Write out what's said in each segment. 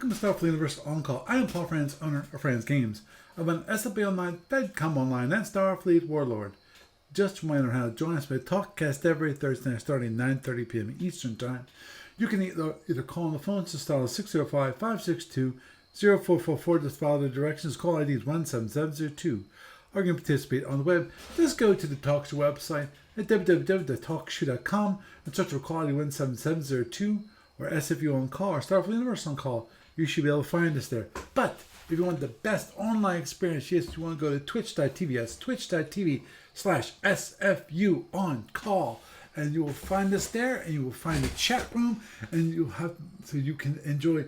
Welcome to Starfleet Universe On Call. I am Paul Franz, owner of Franz Games. I'm an SFU Online, Fedcom Online, and Starfleet Warlord. Just a reminder how to join us by Talkcast every Thursday night starting 9:30 p.m. Eastern Time. You can either call on the phone to start 605-562-0444. Just follow the directions. Call ID is 17702. Or you can participate on the web. Just go to the TalkShoe website at www.talkshoe.com and search for call ID 17702 or SFU On Call or Starfleet Universe On Call. You should be able to find us there. But if you want the best online experience, yes, you want to go to twitch.tv. That's twitch.tv/SFU On Call. And you will find us there, and you will find a chat room, and so you can enjoy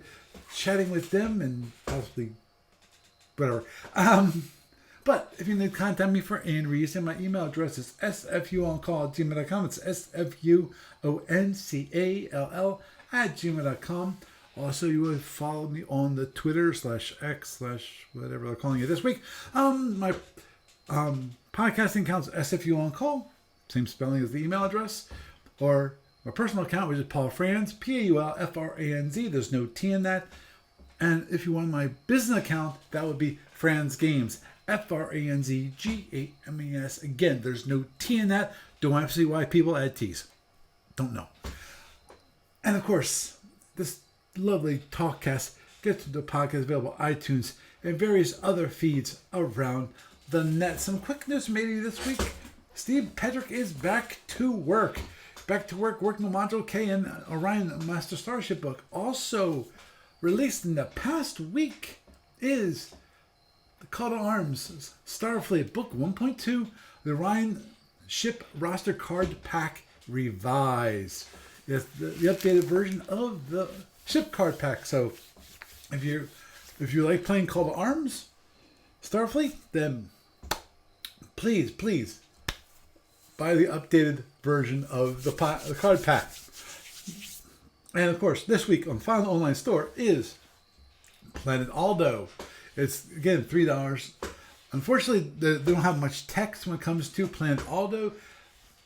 chatting with them and possibly whatever. But if you need to contact me for any reason, my email address is sfuoncall@gmail.com. It's sfuoncall@gmail.com. Also, you would follow me on the Twitter /X/ whatever they're calling it this week. My podcasting account is SFU On Call, same spelling as the email address. Or my personal account, which is Paul Franz, PaulFranz. There's no T in that. And if you want my business account, that would be Franz Games, FranzGames. Again, there's no T in that. Don't have to see why people add T's. Don't know. And of course, this lovely Talkcast gets the podcast available on iTunes and various other feeds around the net. Some quick news maybe this week. Steve Pedrick is back to work. Back to work working on Module K and Orion Master Starship book. Also released in the past week is the Call to Arms Starfleet Book 1.2, the Orion Ship Roster Card Pack Revised. It's the updated version of the ship card pack. So if you like playing Call to Arms Starfleet, then please buy the updated version of the card pack. And of course, this week on Final Online Store is Planet Aldo. It's again $3. Unfortunately, they don't have much text when it comes to Planet Aldo.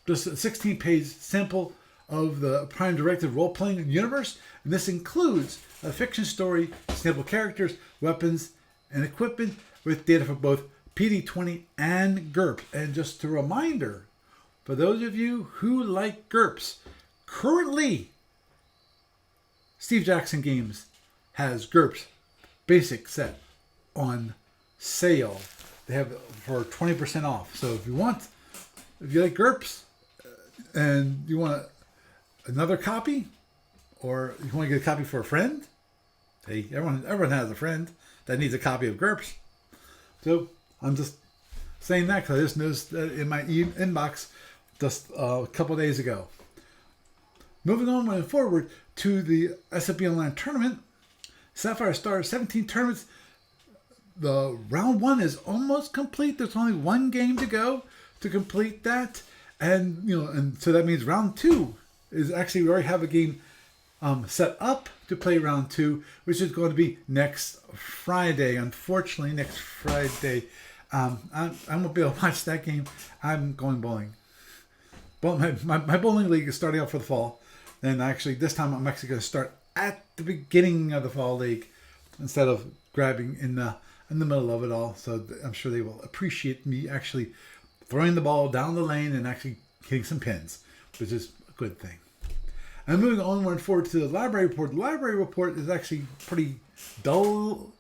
Just a 16-page sample of the Prime Directive role-playing universe, and this includes a fiction story, sample characters, weapons, and equipment with data for both PD20 and GURPS. And just a reminder, for those of you who like GURPS, currently Steve Jackson Games has GURPS Basic Set on sale. They have it for 20% off. So if you like GURPS and you want another copy, or you want to get a copy for a friend, hey, everyone has a friend that needs a copy of GURPS. So I'm just saying that because I just noticed that in my inbox just a couple days ago. Moving on forward to the SFB Online tournament, Sapphire started 17 tournaments. The round 1 is almost complete. There's only one game to go to complete that, and so that means round 2 is actually, we already have a game set up to play round 2, which is going to be next Friday. Unfortunately, next Friday, I won't be able to watch that game. I'm going bowling. My bowling league is starting out for the fall, and actually this time I'm actually going to start at the beginning of the fall league instead of grabbing in the middle of it all. So I'm sure they will appreciate me actually throwing the ball down the lane and actually hitting some pins, which is a good thing. And moving onward forward to the library report. The library report is actually pretty dull,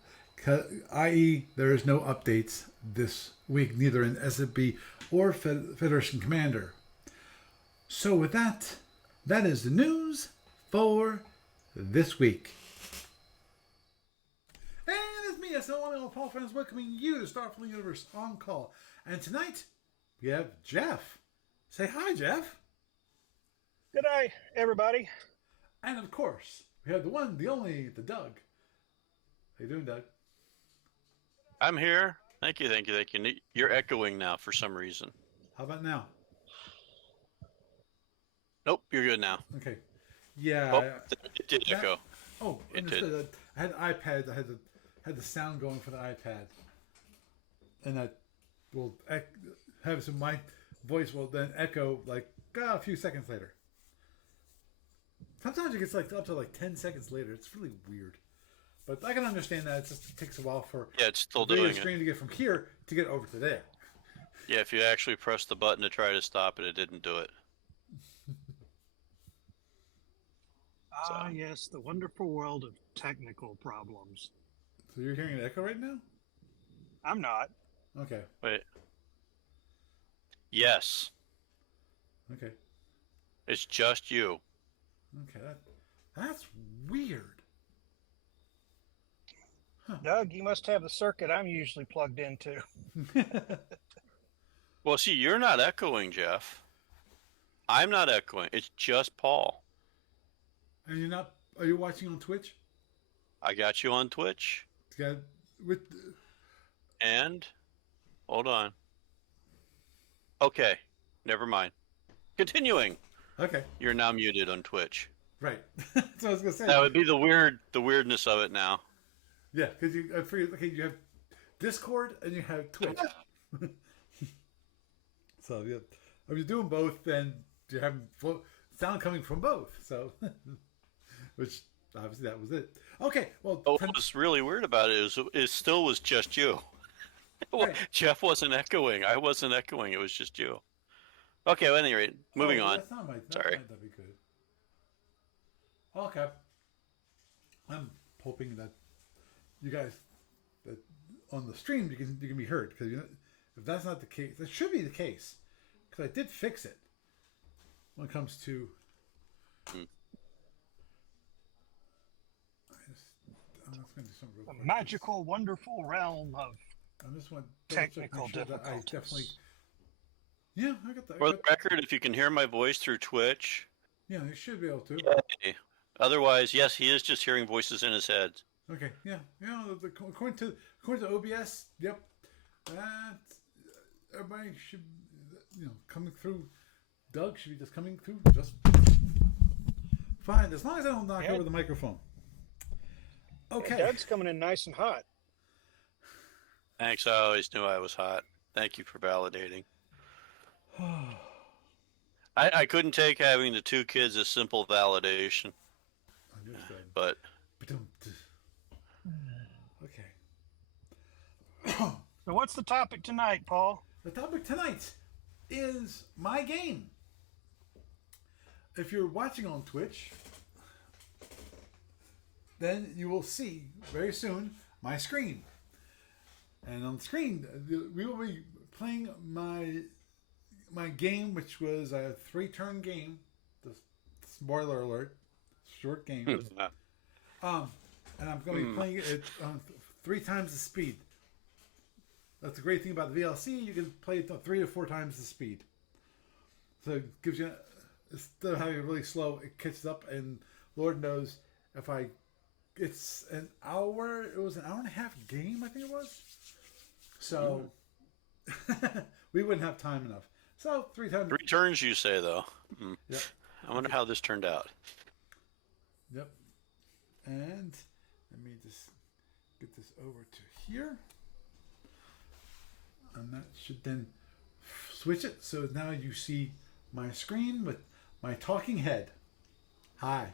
i.e. there is no updates this week, neither in SFB or Federation Commander. So with that is the news for this week. And it's me, SLO Paul Franz, welcoming you to Starfleet Universe On Call. And tonight, we have Jeff. Say hi, Jeff. Good day, everybody. And of course, we have the one, the only, the Doug. How you doing, Doug? I'm here. Thank you. You're echoing now for some reason. How about now? Nope, you're good now. Okay. Yeah. Oh, it did echo. Oh, it understood. did. I had iPad. I had the sound going for the iPad, and that will have some. My voice will then echo like a few seconds later. Sometimes it gets like up to like 10 seconds later. It's really weird. But I can understand that it takes a while for Yeah, it's still the video doing it. stream to get from here to get over to there. Yeah, if you actually press the button to try to stop it, it didn't do it. Ah, yes, the wonderful world of technical problems. So you're hearing an echo right now? I'm not. Okay. Wait. Yes, Okay. it's just you. Okay. That's weird. Doug, you must have the circuit I'm usually plugged into. Well, see, you're not echoing, Jeff. I'm not echoing. It's just Paul. And you're not? Are you watching on Twitch? I got you on Twitch. Yeah. With And hold on. Okay, never mind. Continuing. okay. You're now muted on Twitch. Right. So I was gonna say That would be the weirdness of it now. yeah, because I figured okay, you have Discord and you have Twitch. So yeah, if you're doing both, then you have sound coming from both. So, which obviously that was it. Okay, well, But what was really weird about it is it still was just you. Right. Jeff wasn't echoing. I wasn't echoing. It was just you. Okay, well, at any rate, moving on. That's not my, Sorry. That'd be good. Okay. I'm hoping that you guys that on the stream you can be heard because if that's not the case, that should be the case because I did fix it when it comes to. I'm just going to do something real The quick. magical, wonderful realm of I just want to technical make sure that I difficulties. definitely. Yeah, I got that. For the record, if you can hear my voice through Twitch, Yeah, you should be able to. yay. Otherwise, yes, he is just hearing voices in his head. Okay, yeah, according to OBS, yep, that everybody should, coming through. Doug should be just coming through just fine, as long as I don't knock over the microphone. Okay. Yeah, Doug's coming in nice and hot. Thanks. I always knew I was hot. Thank you for validating. I couldn't take having the two kids as simple validation, Understood. but Okay. So what's the topic tonight, Paul? The topic tonight is my game. If you're watching on Twitch, then you will see very soon my screen. And on the screen, we will be playing my game, which was a 3-turn game. The spoiler alert, short game. And I'm going to be playing it at 3 times the speed. That's the great thing about the VLC. You can play it 3 to 4 times the speed. So it gives you, instead of having it really slow, it catches up. And Lord knows if it's an hour. It was an hour and a half game, I think it was. So we wouldn't have time enough. So 3 times. 3 turns, you say, though. Yep. I wonder how this turned out. Yep. And let me just get this over to here. And that should then switch it. So now you see my screen with my talking head. Hi,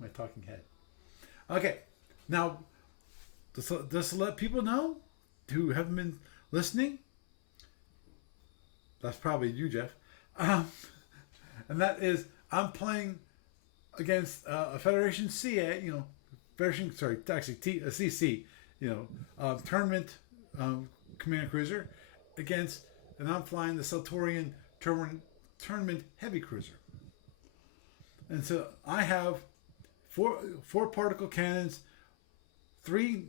my talking head. Okay. Now, just to let people know who haven't been listening, that's probably you, Jeff. And that is, I'm playing against a Federation CA, CC, tournament command cruiser and I'm flying the Seltorian tournament heavy cruiser. And so I have four particle cannons, three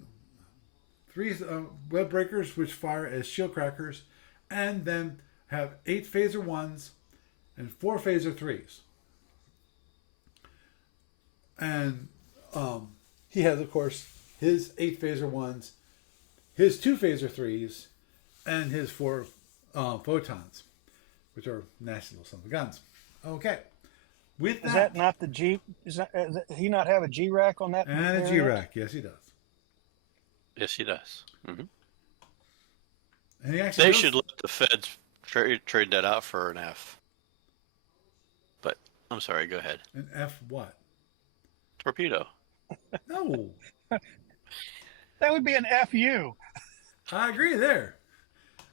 web breakers which fire as shield crackers, and then have 8 phaser 1s and 4 phaser 3s. And he has, of course, his 8 phaser 1s, his 2 phaser 3s, and his 4 photons, which are nasty little sons of guns. Okay. With Is that not the G? Does he not have a G rack on that? And a G rack, yes, he does. Yes, he does. Mm-hmm. And he actually They should let the feds trade that out for an F. But I'm sorry. Go ahead. An F what? Torpedo. No. That would be an FU. I agree there.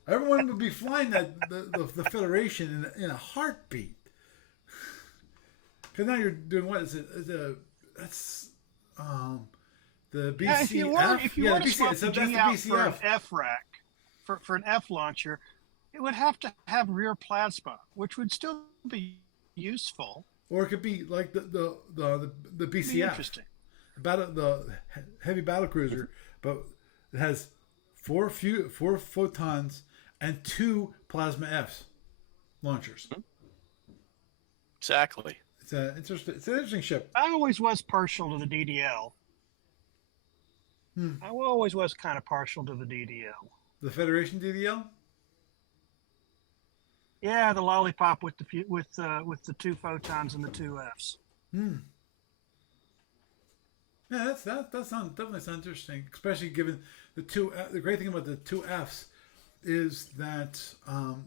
Everyone would be flying the Federation in a heartbeat. Because now you're doing what is it? That's the BCF. Yeah, if you were to swap the G out for an BCF. F rack, for an F launcher, it would have to have rear plasma, which would still be useful. Or it could be like the It'd be BCF, interesting. the heavy battle cruiser, but it has four photons and 2 plasma Fs launchers. Exactly. It's an interesting ship. I always was partial to the DDL. I always was kind of partial to the DDL. The Federation DDL. Yeah, the lollipop with the 2 photons and the 2 Fs. Yeah, that definitely sounds interesting, especially given the two. The great thing about the 2 Fs is that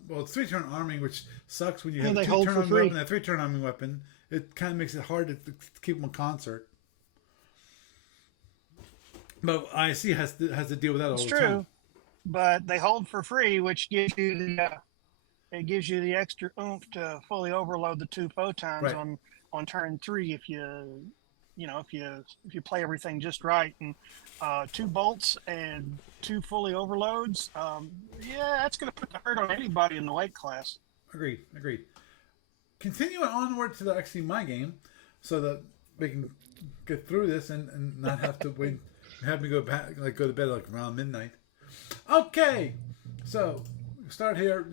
it's 3-turn arming, which sucks when you have a 2-turn arming weapon and a 3-turn arming weapon. It kind of makes it hard to keep them in concert. But IC has to deal with that all the time. It's true, but they hold for free, which gives you the extra oomph to fully overload the 2 photons on turn 3 if you play everything just right. And 2 bolts and 2 fully overloads, that's going to put the hurt on anybody in the weight class. Agreed. Continuing onward to my game, so that we can get through this and not have to wait, have me go to bed around midnight. Okay, so start here.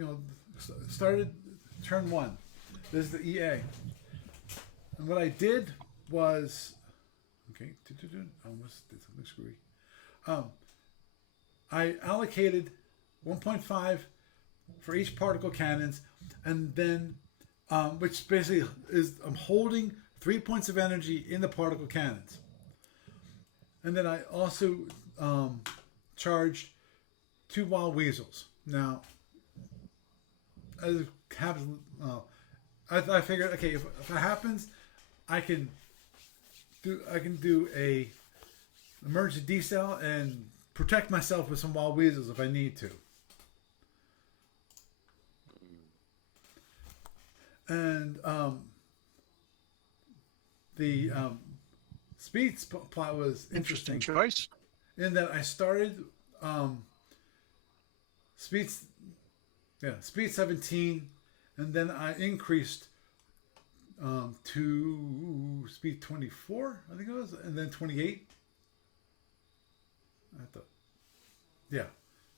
Started turn 1. This is the EA, and what I did was, I almost did something screwy. I allocated 1.5 for each particle cannons, and then which basically is I'm holding 3 points of energy in the particle cannons, and then I also charged 2 wild weasels. Now, as it happens, I figured, okay, if it happens, I can do a emergency decel and protect myself with some wild weasels if I need to. And the speed plot was interesting choice in that I started speed 17, and then I increased to speed 24, I think it was, and then 28.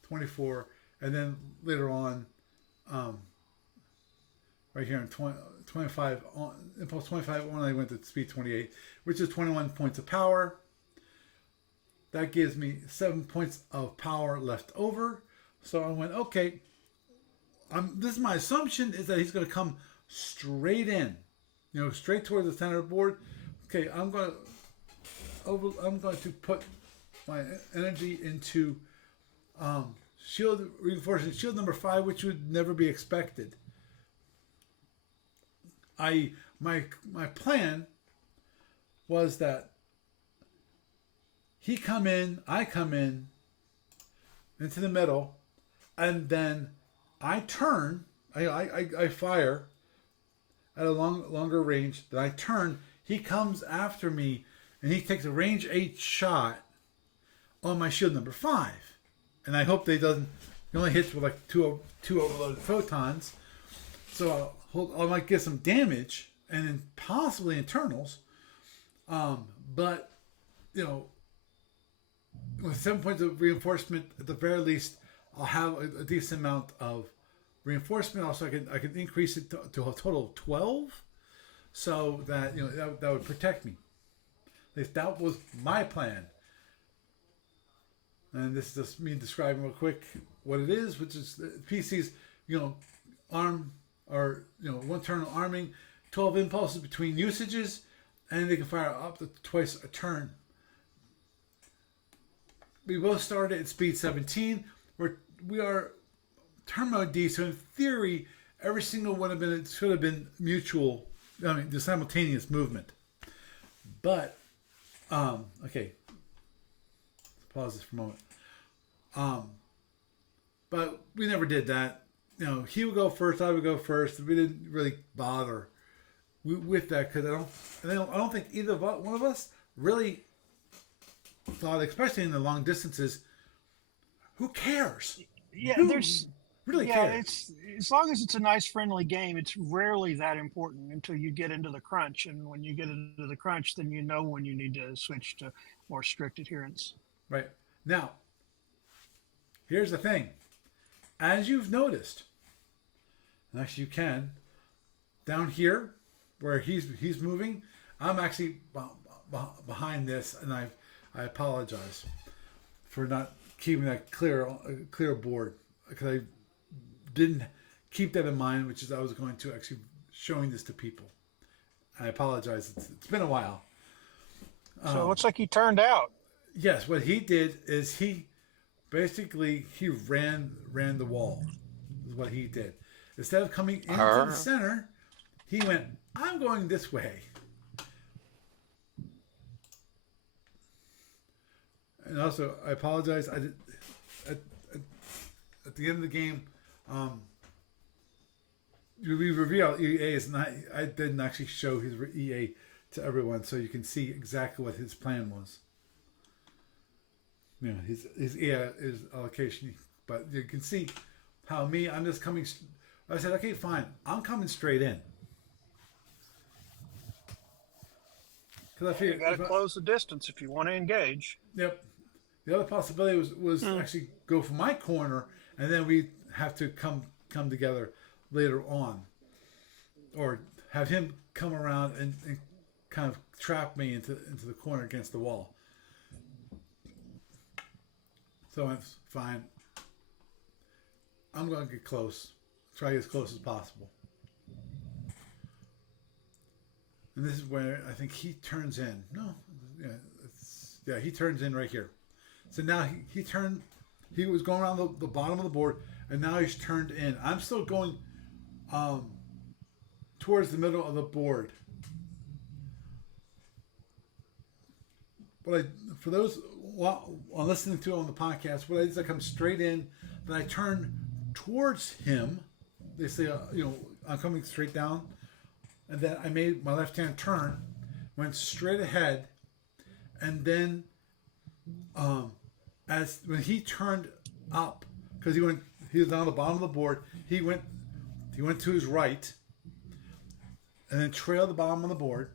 24, and then later on, right here in 25 on impulse 25 on, I went to speed 28, which is 21 points of power. That gives me 7 points of power left over. So I went, okay. This is my assumption, is that he's going to come straight in, straight towards the center of the board. Okay, I'm going to put my energy into shield reinforcing shield number 5, which would never be expected. My plan was that I come in into the middle, and then I turn. I fire at a longer range. Then I turn. He comes after me, and he takes a range 8 shot on my shield number 5. And I hope they doesn't. He only hits with like two overloaded photons, so I might get some damage and then possibly internals. But with 7 points of reinforcement, at the very least, I'll have a decent amount of reinforcement. Also, I can increase it to a total of 12, so that that would protect me. At least that was my plan. And this is just me describing real quick what it is, which is the PC's arm or one turn arming, 12 impulses between usages, and they can fire up to twice a turn. We both started at speed 17. We are turn mode D, so in theory, every single one of it should have been mutual. The simultaneous movement. But okay, pause this for a moment. But we never did that. You know, he would go first, I would go first. We didn't really bother with that because I don't think either one of us really thought, especially in the long distances, who cares? Yeah, Who there's really yeah, cares? it's as long as it's a nice friendly game, it's rarely that important until you get into the crunch. And when you get into the crunch, then you know when you need to switch to more strict adherence. Right. Now, here's the thing. As you've noticed, and actually you can, down here where he's moving, I'm actually behind this, and I apologize for not keeping that clear board because I didn't keep that in mind, which is I was going to actually showing this to people. I apologize. It's been a while. So it looks like he turned out. Yes, what he did is he basically ran the wall. Is what he did. Instead of coming into the center, he went, I'm going this way. And also, I apologize. I did at the end of the game. We revealed EA is not. I didn't actually show his EA to everyone, so you can see exactly what his plan was. You know, his EA is allocation, but you can see how I'm just coming. I said, okay, fine. I'm coming straight in. Because I figured You got to close the distance if you want to engage. Yep. The other possibility was actually go for my corner, and then we have to come together later on, or have him come around and kind of trap me into the corner against the wall. So it's fine. I'm going to get close. Try to get as close as possible. And this is where I think he turns in. No, yeah, he turns in right here. So now he turned. He was going around the bottom of the board, and now he's turned in. I'm still going towards the middle of the board. But for those listening to it on the podcast, what I did is I come straight in, then I turn towards him. They say, I'm coming straight down, and then I made my left-hand turn, went straight ahead, and then when he turned up, because he was down the bottom of the board, he went to his right, and then trailed the bottom of the board.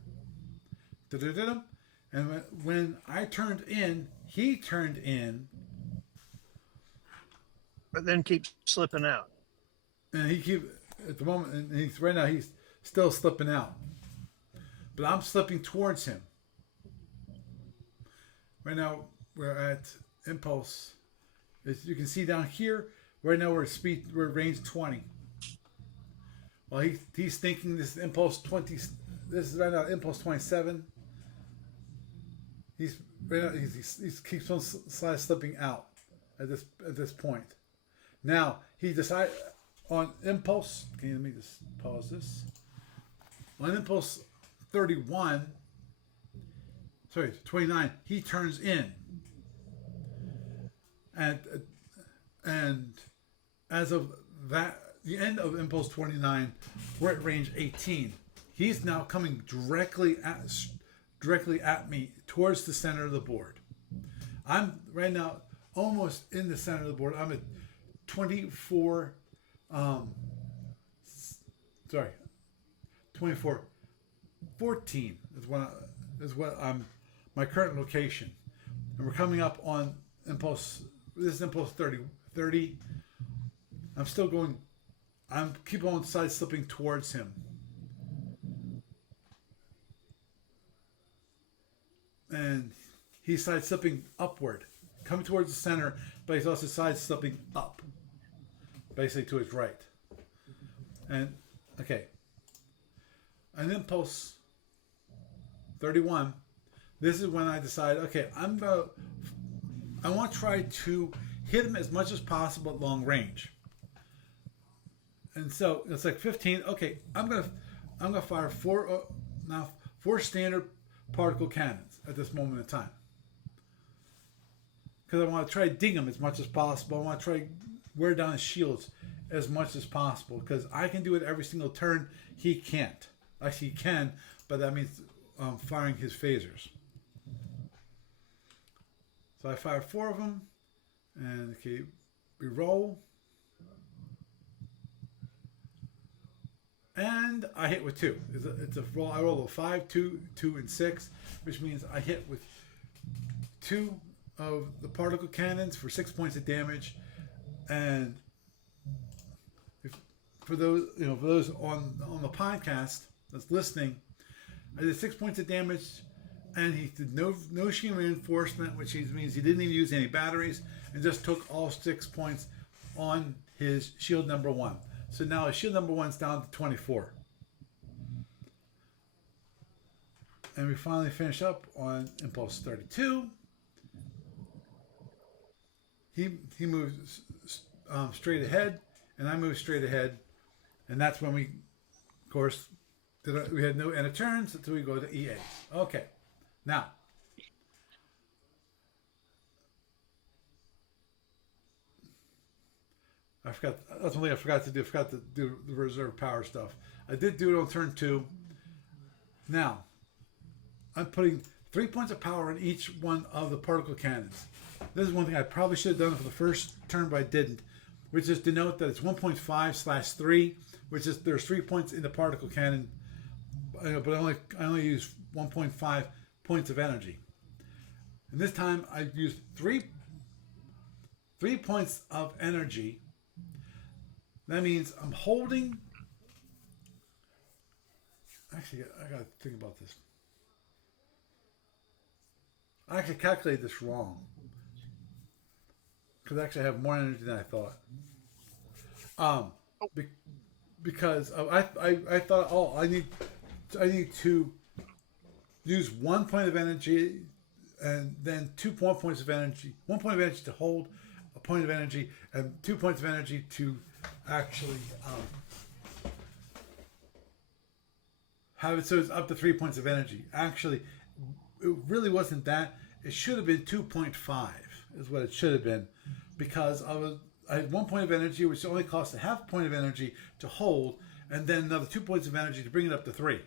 And when I turned in, he turned in. But then keeps slipping out. And at the moment, and right now he's still slipping out. But I'm slipping towards him. Right now we're at impulse. As you can see down here, right now we're range 20. Well, he's thinking this is impulse 20. This is right now impulse 27. He keeps on slipping out at this point. Now he decided on impulse. Okay, let me just pause this. On impulse 31, 29, he turns in, and as of the end of impulse 29, we're at range 18. He's now coming directly at me towards the center of the board. I'm right now almost in the center of the board. I'm at 24. 14 is what I'm my current location, and we're coming up on impulse. This is impulse 30. I'm still going. I'm keep on side slipping towards him. And he's side slipping upward, coming towards the center, but he's also side slipping up, basically to his right. And okay, an impulse 31. This is when I decide, okay, I want to try to hit him as much as possible at long range. And so it's like 15. Okay, I'm gonna fire four standard particle cannons at this moment in time. because I want to try to ding him as much as possible. I want to try to wear down his shields as much as possible, because I can do it every single turn. He can't. Actually, he can, but that means firing his phasers. So I fire 4 of them, and okay, we roll, and I hit with 2. It's a roll. I roll a 5, 2, 2, and 6, which means I hit with 2 of the particle cannons for 6 points of damage, and for those on the podcast that's listening, I did 6 points of damage, and he did no shield reinforcement, which means he didn't even use any batteries, and just took all 6 points on his shield number 1. So now his shield number 1's down to 24. And we finally finish up on Impulse 32. He moves straight ahead, and I move straight ahead, and that's when we, of course, we had no end of turns until we go to EAs. Okay, now I forgot. That's one thing I forgot to do. I forgot to do the reserve power stuff. I did do it on turn 2. Now I'm putting 3 points of power in each one of the particle cannons. This is one thing I probably should have done for the first turn, but I didn't, which is to note that it's 1.5/3, which is there's 3 points in the particle cannon, but I only use 1.5 points of energy. And this time I used 3 points of energy. That means I'm holding. Actually, I gotta think about this. I actually calculated this wrong, because actually I have more energy than I thought. Because I thought, I need to use 1 point of energy, and then 2 points of energy. 1 point of energy to hold, a point of energy, and 2 points of energy to actually have it so it's up to 3 points of energy. Actually, it really wasn't that. It should have been 2.5 is what it should have been, because I had 1 point of energy, which only cost a half point of energy to hold, and then another 2 points of energy to bring it up to 3.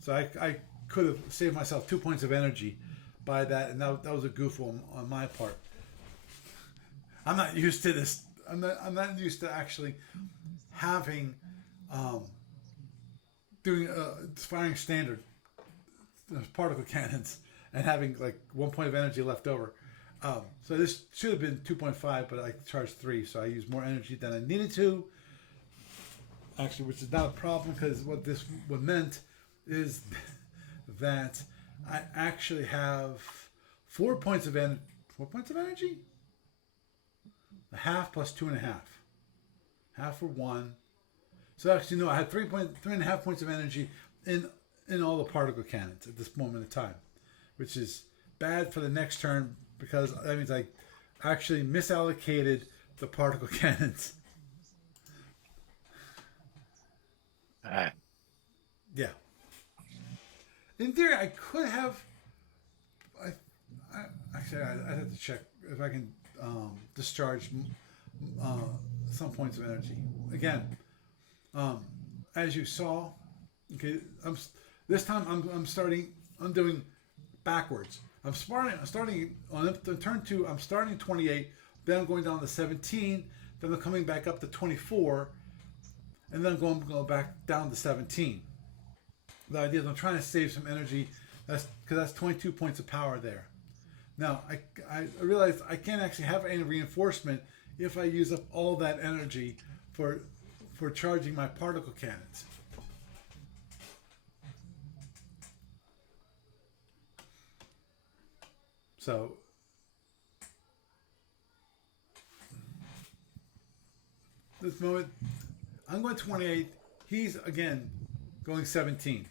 So I could have saved myself 2 points of energy by that, and that was a goof on my part. I'm not used to this. I'm not used to actually having doing firing standard particle cannons and having like 1 point of energy left over. So this should have been 2.5, but I charged 3, so I used more energy than I needed to. Actually, which is not a problem, because what this meant is that I actually have 4 points of energy. 4 points of energy? A half plus 2.5. Half for 1. So actually, no, I had 3.5 points of energy in all the particle cannons at this moment in time, which is bad for the next turn, because that means I actually misallocated the particle cannons. Yeah. In theory, I could have. Actually, I have to check if I can discharge some points of energy. Again, as you saw, okay, this time I'm doing backwards. I'm starting on turn 2. I'm starting 28. Then I'm going down to 17. Then I'm coming back up to 24, and then I'm going back down to 17. The idea is I'm trying to save some energy. Because that's 22 points of power there. Now I realize I can't actually have any reinforcement if I use up all that energy for charging my particle cannons. So this moment I'm going 28. He's again going 17.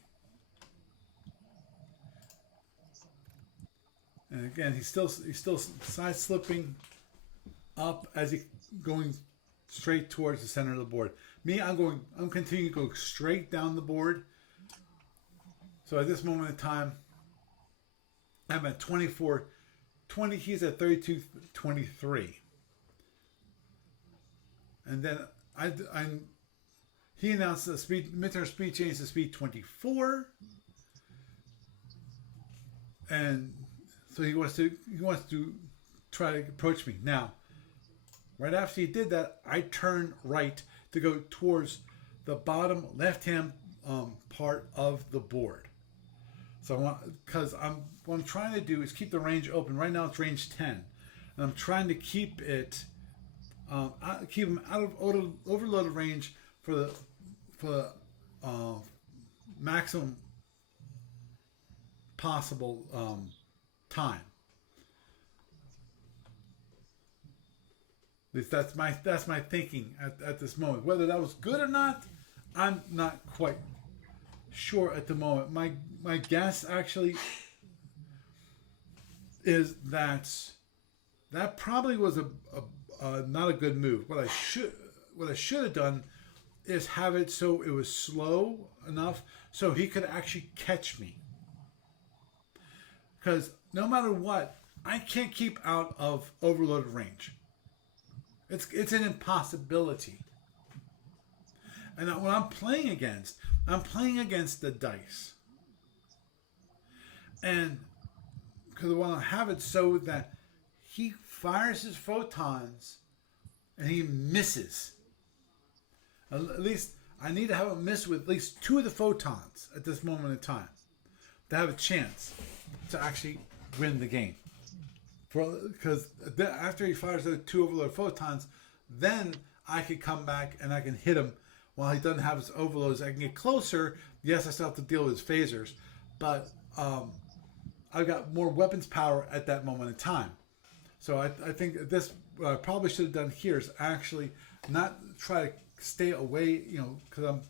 And again, he's still side slipping up as he going straight towards the center of the board. Me, I'm continuing to go straight down the board. So at this moment in time, I'm at 24 20. He's at 32.23. And then he announced the midterm speed change to speed 24. And so he wants to try to approach me. Now, right after he did that, I turned right to go towards the bottom left-hand part of the board. So what I'm trying to do is keep the range open. Right now it's range 10, and I'm trying to keep it keep him out of overloaded range for the maximum possible time. At least that's my thinking at this moment. Whether that was good or not, I'm not quite sure at the moment. My guess actually is that probably was a not a good move. What I should have done is have it so it was slow enough so he could actually catch me. Because no matter what, I can't keep out of overloaded range. It's an impossibility. And what I'm playing against the dice. And because I want to have it so that he fires his photons and he misses. At least I need to have him miss with at least 2 of the photons at this moment in time to have a chance to actually win the game. Because after he fires those 2 overload photons, then I can come back and I can hit him while he doesn't have his overloads. I can get closer. Yes, I still have to deal with his phasers, but I've got more weapons power at that moment in time. So I think what I probably should have done here is actually not try to stay away, because I'm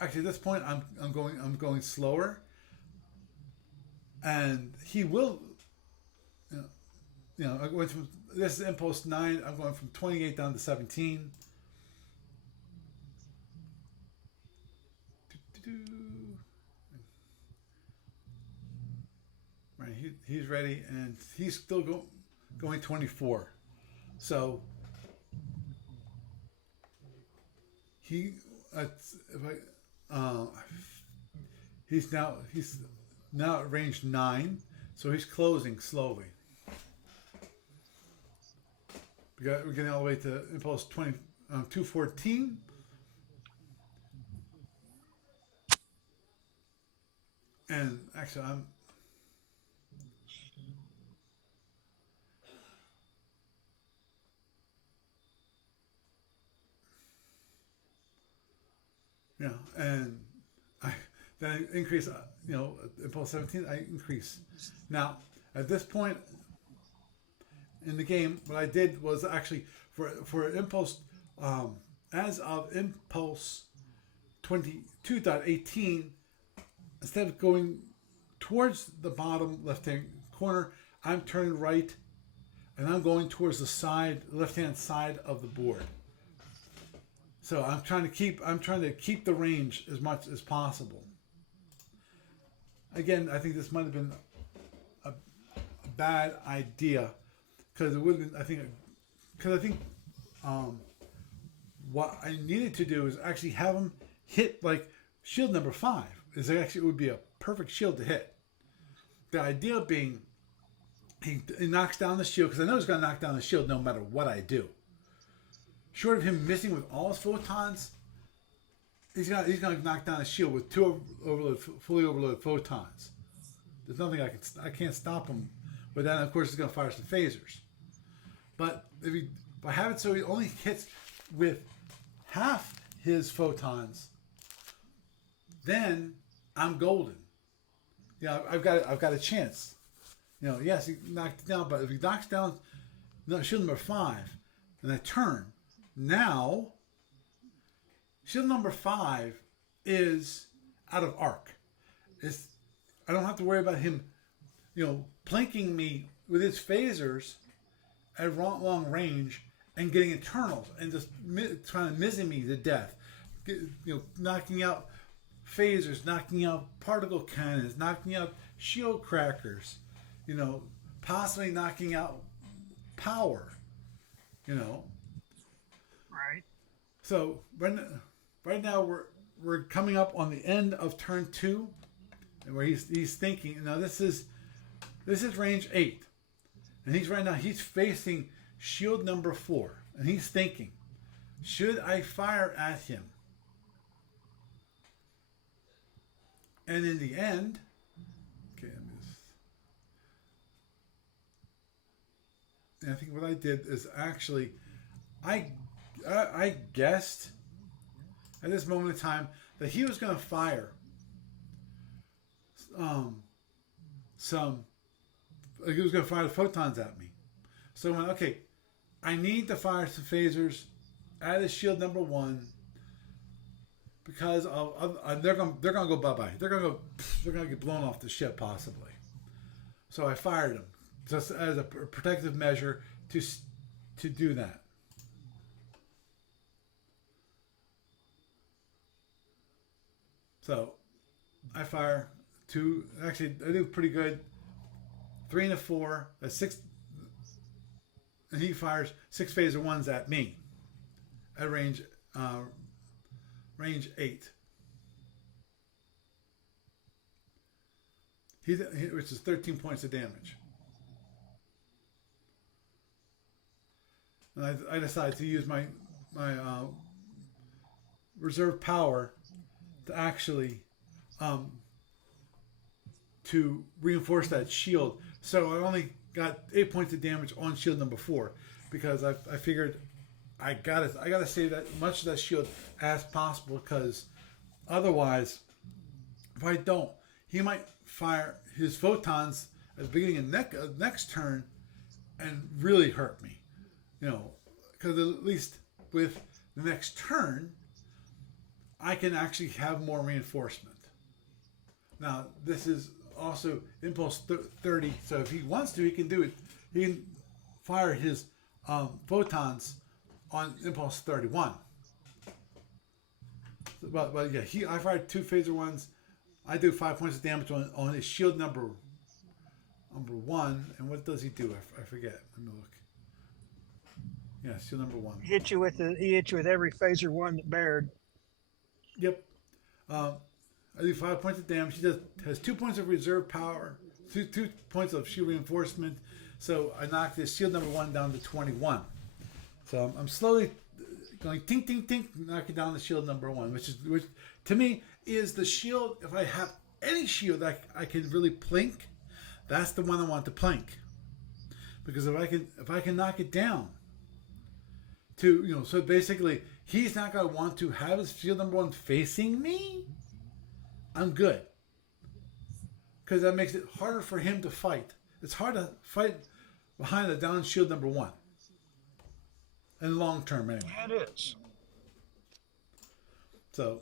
actually at this point I'm going slower, and he will. I went from this is impulse 9. I'm going from 28 down to 17. Right, he's ready, and he's still going 24. So he's now at range 9, so he's closing slowly. We're getting all the way to impulse 214. And actually, and then I increase, impulse 17, I increase. Now, at this point in the game, what I did was actually for impulse, as of impulse 22.18, instead of going towards the bottom left-hand corner, I'm turning right, and I'm going towards the left-hand side of the board. So I'm trying to keep the range as much as possible. Again, I think this might have been a bad idea, because it would have been, I think what I needed to do is actually have him hit like shield number 5. It would be a perfect shield to hit. The idea being he knocks down the shield, because I know he's going to knock down the shield no matter what I do. Short of him missing with all his photons, he's going to knock down the shield with 2 fully overloaded photons. There's nothing I can't stop him. But then, of course, he's going to fire some phasers. But if I have it so he only hits with half his photons, then I'm golden. I've got a chance. Yes, he knocked it down, but if he knocks down shield number 5, and I turn, now shield number 5 is out of arc. I don't have to worry about him, plinking me with his phasers at long range and getting internals and just trying to missing me to death. Knocking out phasers, knocking out particle cannons, knocking out shield crackers. possibly knocking out power, you know. Right. So right now we're coming up on the end of turn 2, and where he's thinking. Now this is range 8, and he's facing shield number 4, and he's thinking, should I fire at him? And in the end, okay, and I think what I did is actually, I guessed at this moment in time that he was going to fire he was going to fire the photons at me. So I went, okay, I need to fire some phasers at his shield number 1 because they're going to go bye-bye. They're going to get blown off the ship possibly. So I fired him just as a protective measure to do that. So I fire 2. Actually, I do pretty good. 3 and a 4. That's 6. And he fires 6 phaser 1s at me at range 8. Which is 13 points of damage. And I decided to use my reserve power to actually to reinforce that shield. So I only got 8 points of damage on shield number 4 because I figured I gotta save that much of that shield as possible, because otherwise, if I don't, he might fire his photons at the beginning of next turn and really hurt me. Because at least with the next turn, I can actually have more reinforcement. Now, this is also impulse 30, so if he wants to, he can do it. He can fire his photons on impulse 31. But yeah, I fired 2 phaser 1s. I do 5 points of damage on his shield number 1. And what does he do? I forget. Let me look. Yeah, shield number 1. He hit you with every phaser 1 that bared. Yep. I do 5 points of damage. He has 2 points of reserve power, 2 points of shield reinforcement. So I knocked his shield number 1 down to 21. So I'm slowly going tink tink tink, knocking down the shield number 1, which to me is the shield. If I have any shield that I can really plink, that's the one I want to plink. Because if I can knock it down to so basically he's not going to want to have his shield number 1 facing me, I'm good. Because that makes it harder for him to fight. It's hard to fight behind a down shield number 1. In the long term, anyway. Yeah, it is. So,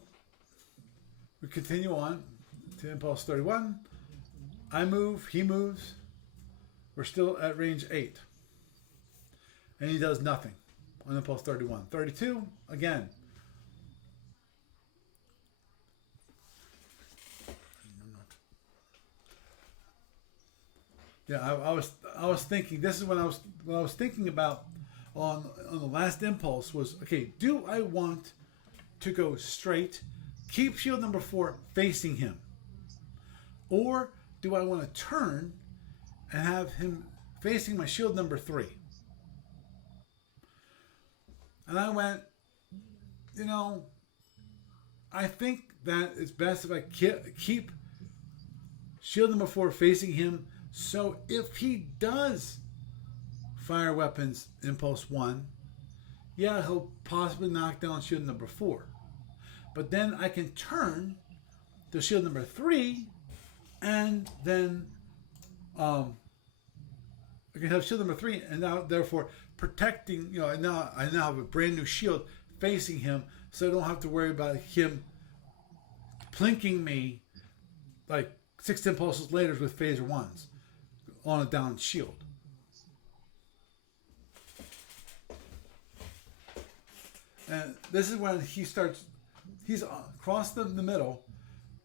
we continue on to impulse 31. I move, he moves. We're still at range 8. And he does nothing on impulse 31. 32, again. Yeah, I was thinking. This is what I was thinking about on the last impulse was, okay, do I want to go straight, keep shield number 4 facing him, or do I want to turn and have him facing my shield number 3? And I went, I think that it's best if I keep shield number 4 facing him. So if he does fire weapons impulse 1, yeah, he'll possibly knock down shield number 4. But then I can turn to shield number 3, and then I can have shield number 3, and now therefore protecting. And now I have a brand new shield facing him, so I don't have to worry about him plinking me like 6 impulses later with phaser 1s on a down shield. And this is when he's across the middle,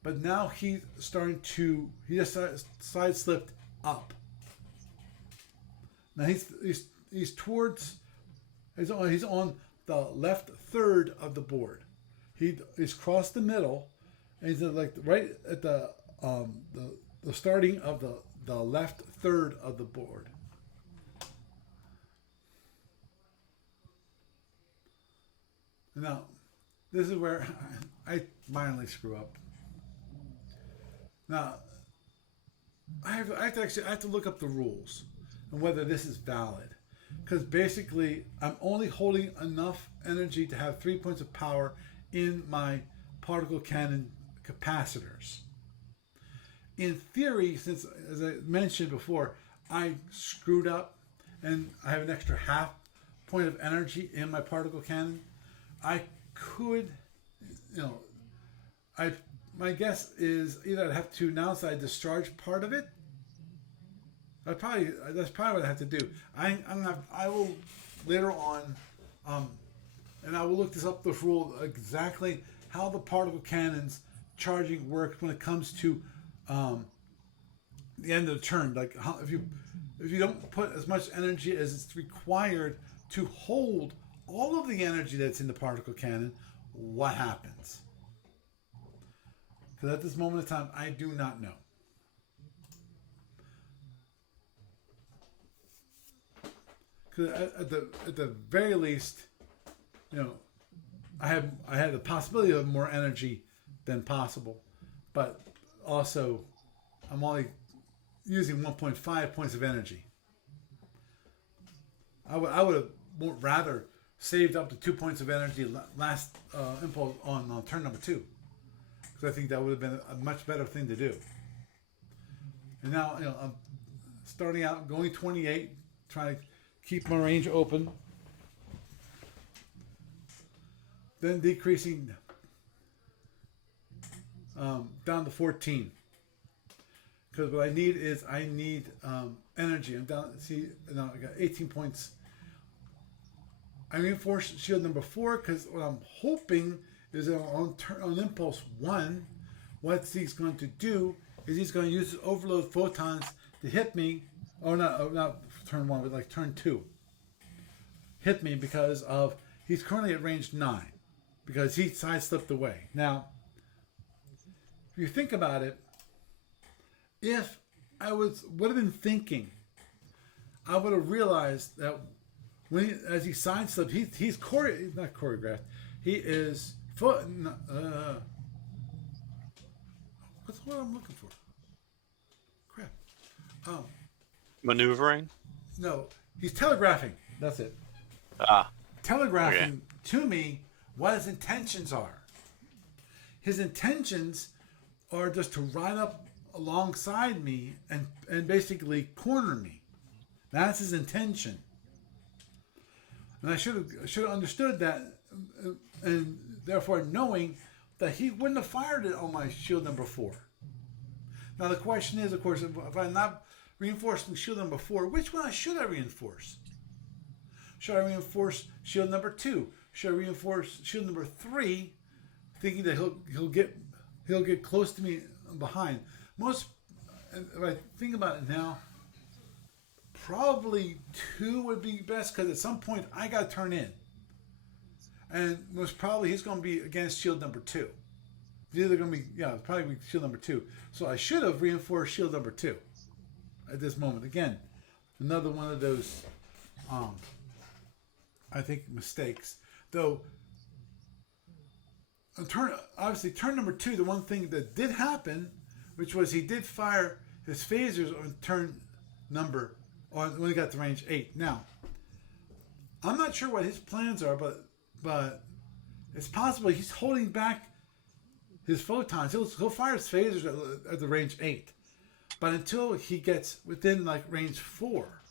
but now he's starting to, he just side slipped up. Now he's towards he's on the left third of the board. He's crossed the middle, and he's like right at the starting of the left third of the board. Now, this is where I finally screw up. Now, I have to look up the rules and whether this is valid, because basically I'm only holding enough energy to have 3 points of power in my particle cannon capacitors. In theory, since as I mentioned before, I screwed up and I have an extra half point of energy in my particle cannon, I could, my guess is either I'd have to, now that I discharge part of it, that's probably what I have to do. I will later on, and I will look this up, this rule, exactly how the particle cannons charging works when it comes to the end of the turn. Like how, if you don't put as much energy as it's required to hold all of the energy that's in the particle cannon, what happens? Because at this moment in time, I do not know. Because at the very least, I had the possibility of more energy than possible, but also I'm only using 1.5 points of energy. I would have rather saved up to 2 points of energy last impulse on turn number 2, because I think that would have been a much better thing to do. And now I'm starting out going 28, trying to keep my range open, then decreasing down to 14. Because what I need is energy. I'm down. See, now I got 18 points. I reinforce shield number 4 because what I'm hoping is that on impulse 1, what he's going to do is he's going to use his overload photons to hit me. Oh, not turn 1, but like turn 2. Hit me because he's currently at range 9 because he sideslipped away. Now, if you think about it, if I would have been thinking, I would have realized that as he sideslipped, he's not choreographed. He is what's what I'm looking for? Crap. Maneuvering? No, he's telegraphing. That's it. Telegraphing to me what his intentions are. His intentions are just to ride up alongside me and basically corner me. That's his intention. And I should have understood that, and therefore knowing that he wouldn't have fired it on my shield number 4. Now the question is, of course, if I'm not reinforcing shield number 4, which one should I reinforce? Should I reinforce shield number 2? Should I reinforce shield number 3, thinking that he'll get close to me behind? If I think about it now, probably 2 would be best, because at some point I got to turn in, and most probably he's going to be against shield number 2. It's either going to be probably shield number 2. So I should have reinforced shield number 2 at this moment. Again, another one of those I think mistakes. Though obviously turn number 2, the one thing that did happen, which was he did fire his phasers on turn number when he got to range 8. Now, I'm not sure what his plans are, but it's possible he's holding back his photons. He'll fire his phasers at the range 8, but until he gets within like range 4,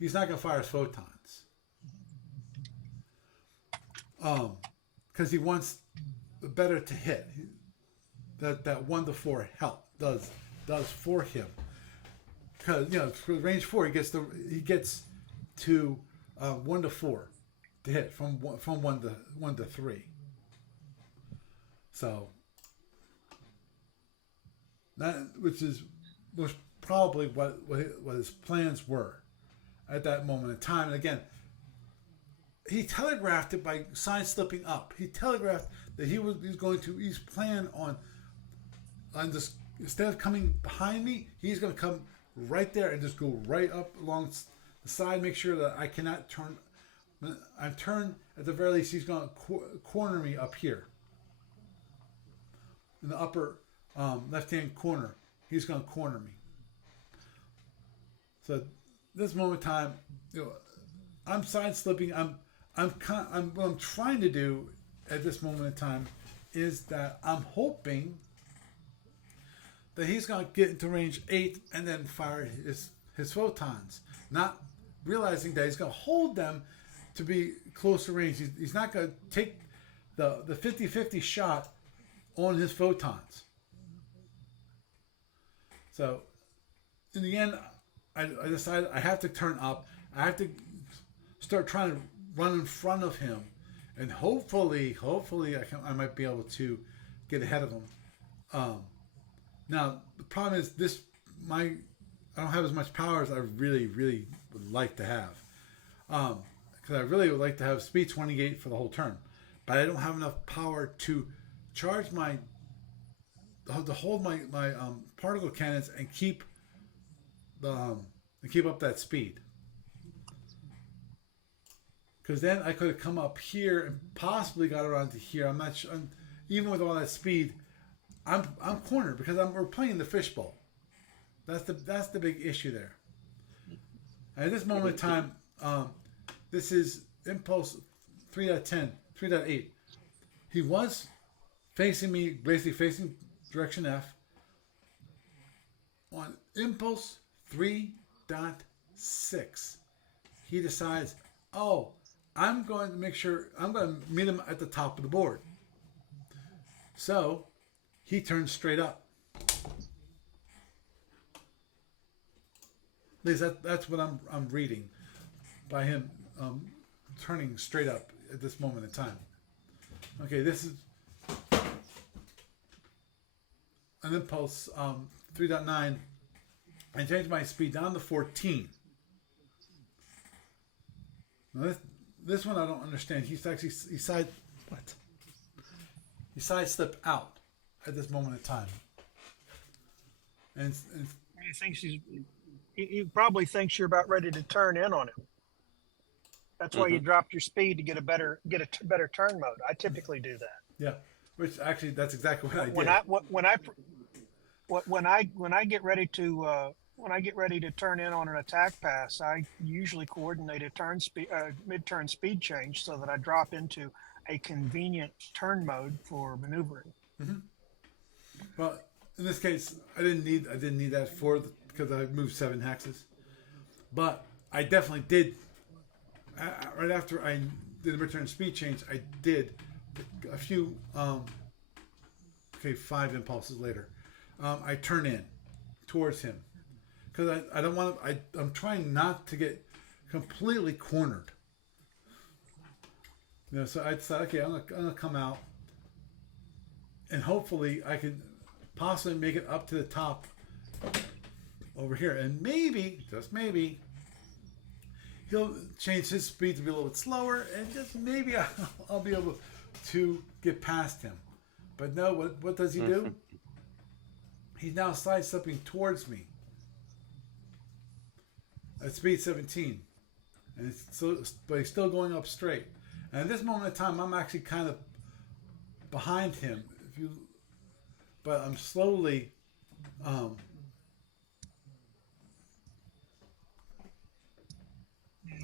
he's not going to fire his photons. Because he wants better to hit. That 1 to 4 help does for him. Because for range 4 he gets to 1 to 4 to hit from 1 to 3. So that, which is most probably what his plans were at that moment in time. And again, he telegraphed it by side slipping up. He telegraphed that he's planning on just, instead of coming behind me, he's going to come right there and just go right up along the side, make sure that I cannot turn. When I turn, at the very least, he's going to corner me up here. In the upper left-hand corner, he's going to corner me. So this moment in time, I'm side slipping. What I'm trying to do at this moment in time is that I'm hoping that he's going to get into range 8 and then fire his photons, not realizing that he's going to hold them to be closer range. He's not going to take the 50-50 shot on his photons. So in the end, I decided I have to turn up. I have to start trying to run in front of him, and hopefully I might be able to get ahead of him. Now the problem is I don't have as much power as I really would like to have, because I really would like to have speed 28 for the whole turn, but I don't have enough power to charge to hold my particle cannons and keep up that speed. Because then I could have come up here and possibly got around to here. I'm not sure. Even with all that speed, I'm cornered because we're playing the fishbowl. That's the big issue there. And at this moment in time, this is Impulse 3.10, 3.8. He was facing me, basically facing direction F. On Impulse 3.6, he decides, I'm going to make sure I'm going to meet him at the top of the board. So he turns straight up. At least that's what I'm reading by him turning straight up at this moment in time. Okay, this is an Impulse 3.9. I changed my speed down to 14. Now this one I don't understand. He sidestepped out at this moment in time, and he probably thinks you're about ready to turn in on him. That's why you dropped your speed to get a better turn mode. I typically do that. Yeah, which actually that's exactly what I did. When I get ready to turn in on an attack pass, I usually coordinate a mid-turn speed change so that I drop into a convenient turn mode for maneuvering. Mm-hmm. Well, in this case, I didn't need that because I moved 7 hexes, but I definitely did. Right after I did the return speed change, I did a few. 5 impulses later, I turn in towards him because I don't want. I'm trying not to get completely cornered. So I decided, okay, I'm gonna come out, and hopefully I can possibly make it up to the top over here, and maybe, just maybe, he'll change his speed to be a little bit slower, and just maybe I'll be able to get past him. But no, what does he do? He's now sidestepping towards me at speed 17, but he's still going up straight. And at this moment in time, I'm actually kind of behind him. But I'm slowly.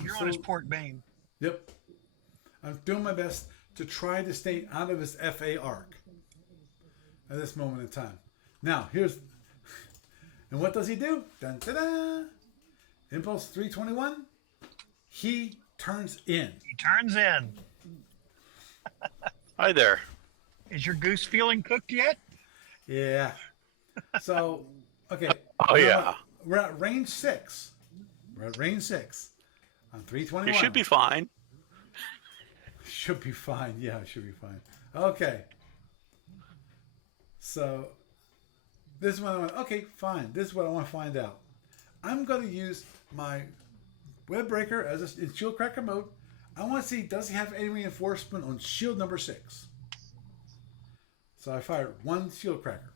You're on his port beam. Yep. I'm doing my best to try to stay out of his FA arc at this moment in time. Now, and what does he do? Dun, da, da. Impulse 321. He turns in. He turns in. Hi there. Is your goose feeling cooked yet? Yeah. So, okay. Yeah. We're at range 6. On 321. You should be fine. Should be fine. Yeah, it should be fine. Okay. So, this is what I want. Okay, fine. This is what I want to find out. I'm going to use my Web Breaker in shield cracker mode. I want to see, does he have any reinforcement on shield number 6? So I fired 1 shield cracker.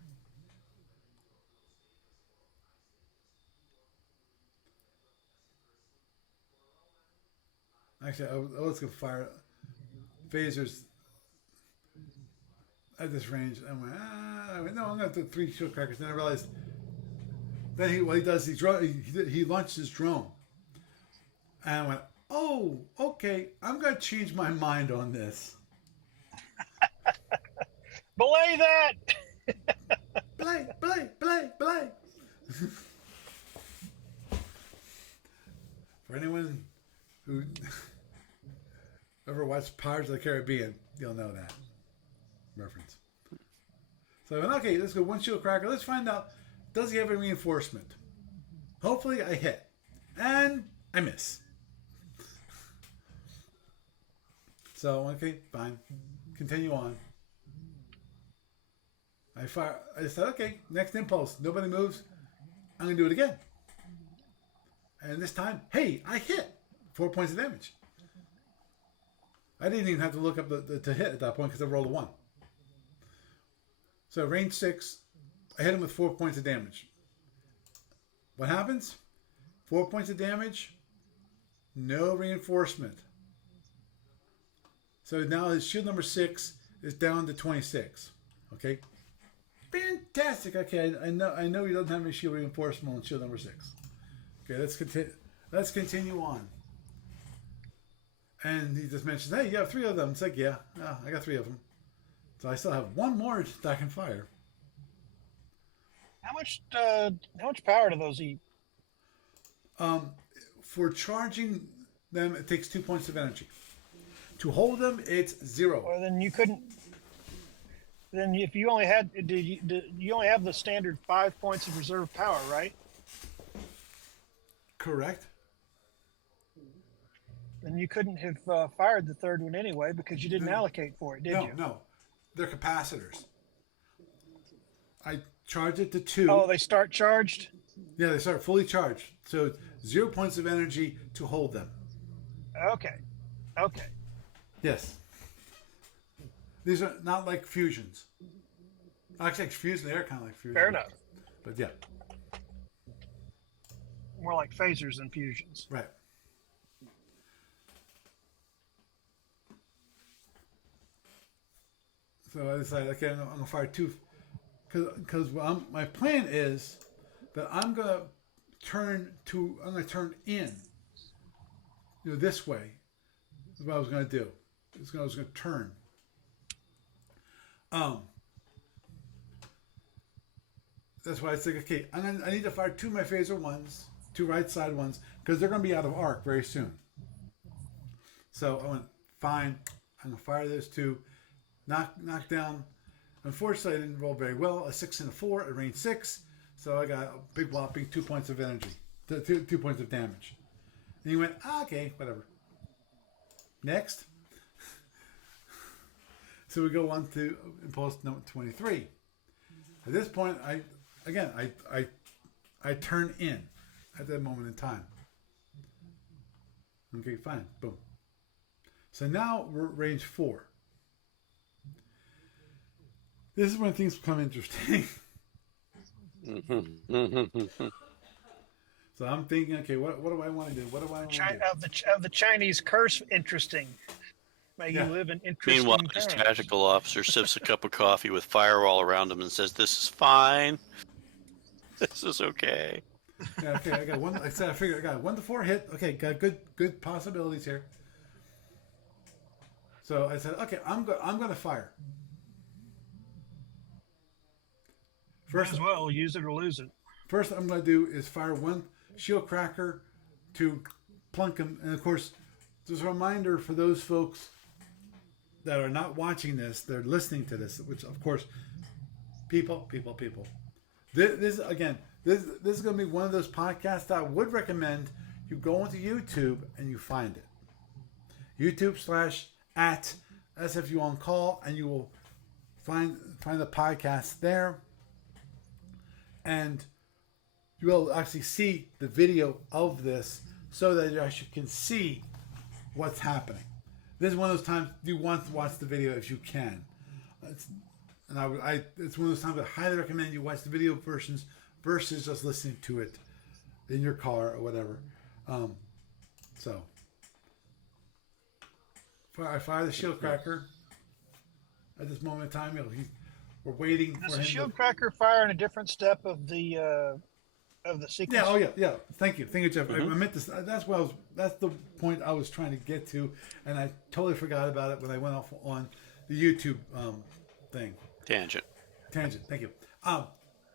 Actually, I was going to fire phasers at this range. I went, no, I'm going to do 3 shield crackers. Then I realized, then what he does, he launched his drone. And I went, oh, okay, I'm going to change my mind on this. Belay that! Belay. For anyone who ever watched Pirates of the Caribbean, you'll know that reference. So I went, okay, let's go 1 shield cracker. Let's find out, does he have a reinforcement? Hopefully I hit. And I miss. So, okay, fine. Continue on. I said, okay, next impulse. Nobody moves. I'm going to do it again. And this time, hey, I hit. 4 points of damage. I didn't even have to look up to hit at that point because I rolled a 1. So range 6, I hit him with 4 points of damage. What happens? 4 points of damage, no reinforcement. So now his shield number 6 is down to 26. Okay, fantastic. Okay, I know he doesn't have any shield reinforcement on shield number 6. Okay, let's continue on. And he just mentions, hey, you have 3 of them. It's like, yeah, I got 3 of them. So I still have 1 more that I can fire. How much power do those eat? For charging them, it takes 2 points of energy. To hold them, it's 0. Or then you couldn't. Then if you only had, you only have the standard 5 points of reserve power, right? Correct. Then you couldn't have fired the 3rd one anyway because you didn't allocate for it, did you? No. They're capacitors. I charge it to 2. Oh, they start charged? Yeah, they start fully charged. So 0 points of energy to hold them. Okay. Yes. These are not like fusions. Actually, fusions, they are kind of like fusions. Fair enough. But yeah. More like phasers than fusions. Right. So I decided, okay, I'm going to fire 2. Because my plan is that I'm going to turn in. This way. Is what I was going to do. I was going to turn. That's why I think, okay, I need to fire 2 of my phaser ones, 2 right side ones, because they're going to be out of arc very soon. So I went, fine, I'm going to fire those 2, knock down. Unfortunately, I didn't roll very well. A 6 and a 4 at range 6, so I got a big whopping 2 points of energy, 2 points of damage. And he went, okay, whatever. Next. So we go on to impulse number 23. At this point, I turn in at that moment in time. Okay, fine, boom. So now we're at range 4. This is when things become interesting. So I'm thinking, okay, what do I want to do? What do I want to do? Of the Chinese curse, interesting. May you live in interesting Meanwhile, times. his tactical officer sips a cup of coffee with firewall around him and says, "This is fine. This is okay." Yeah, okay, I got 1. I said I figured I got 1 to 4 hit. Okay, got good possibilities here. So I said, okay, I'm going to fire. First, as well, use it or lose it. First, I'm going to do is fire 1 shield cracker to plunk him, and of course, just a reminder for those folks that are not watching this, they're listening to this, which of course, people. This is going to be one of those podcasts that I would recommend you go into YouTube and you find it. YouTube/@SFU on call, and you will find the podcast there, and you will actually see the video of this so that you actually can see what's happening. This is one of those times you want to watch the video if you can. It's one of those times I highly recommend you watch the video versions versus just listening to it in your car or whatever. So I fire the shield cracker at this moment in time. We're waiting for him. Does the shield cracker fire in a different step of the sequence? Yeah. Oh yeah. Thank you, Jeff. I meant this. That's the point I was trying to get to, and I totally forgot about it when I went off on the YouTube thing. Tangent. Thank you.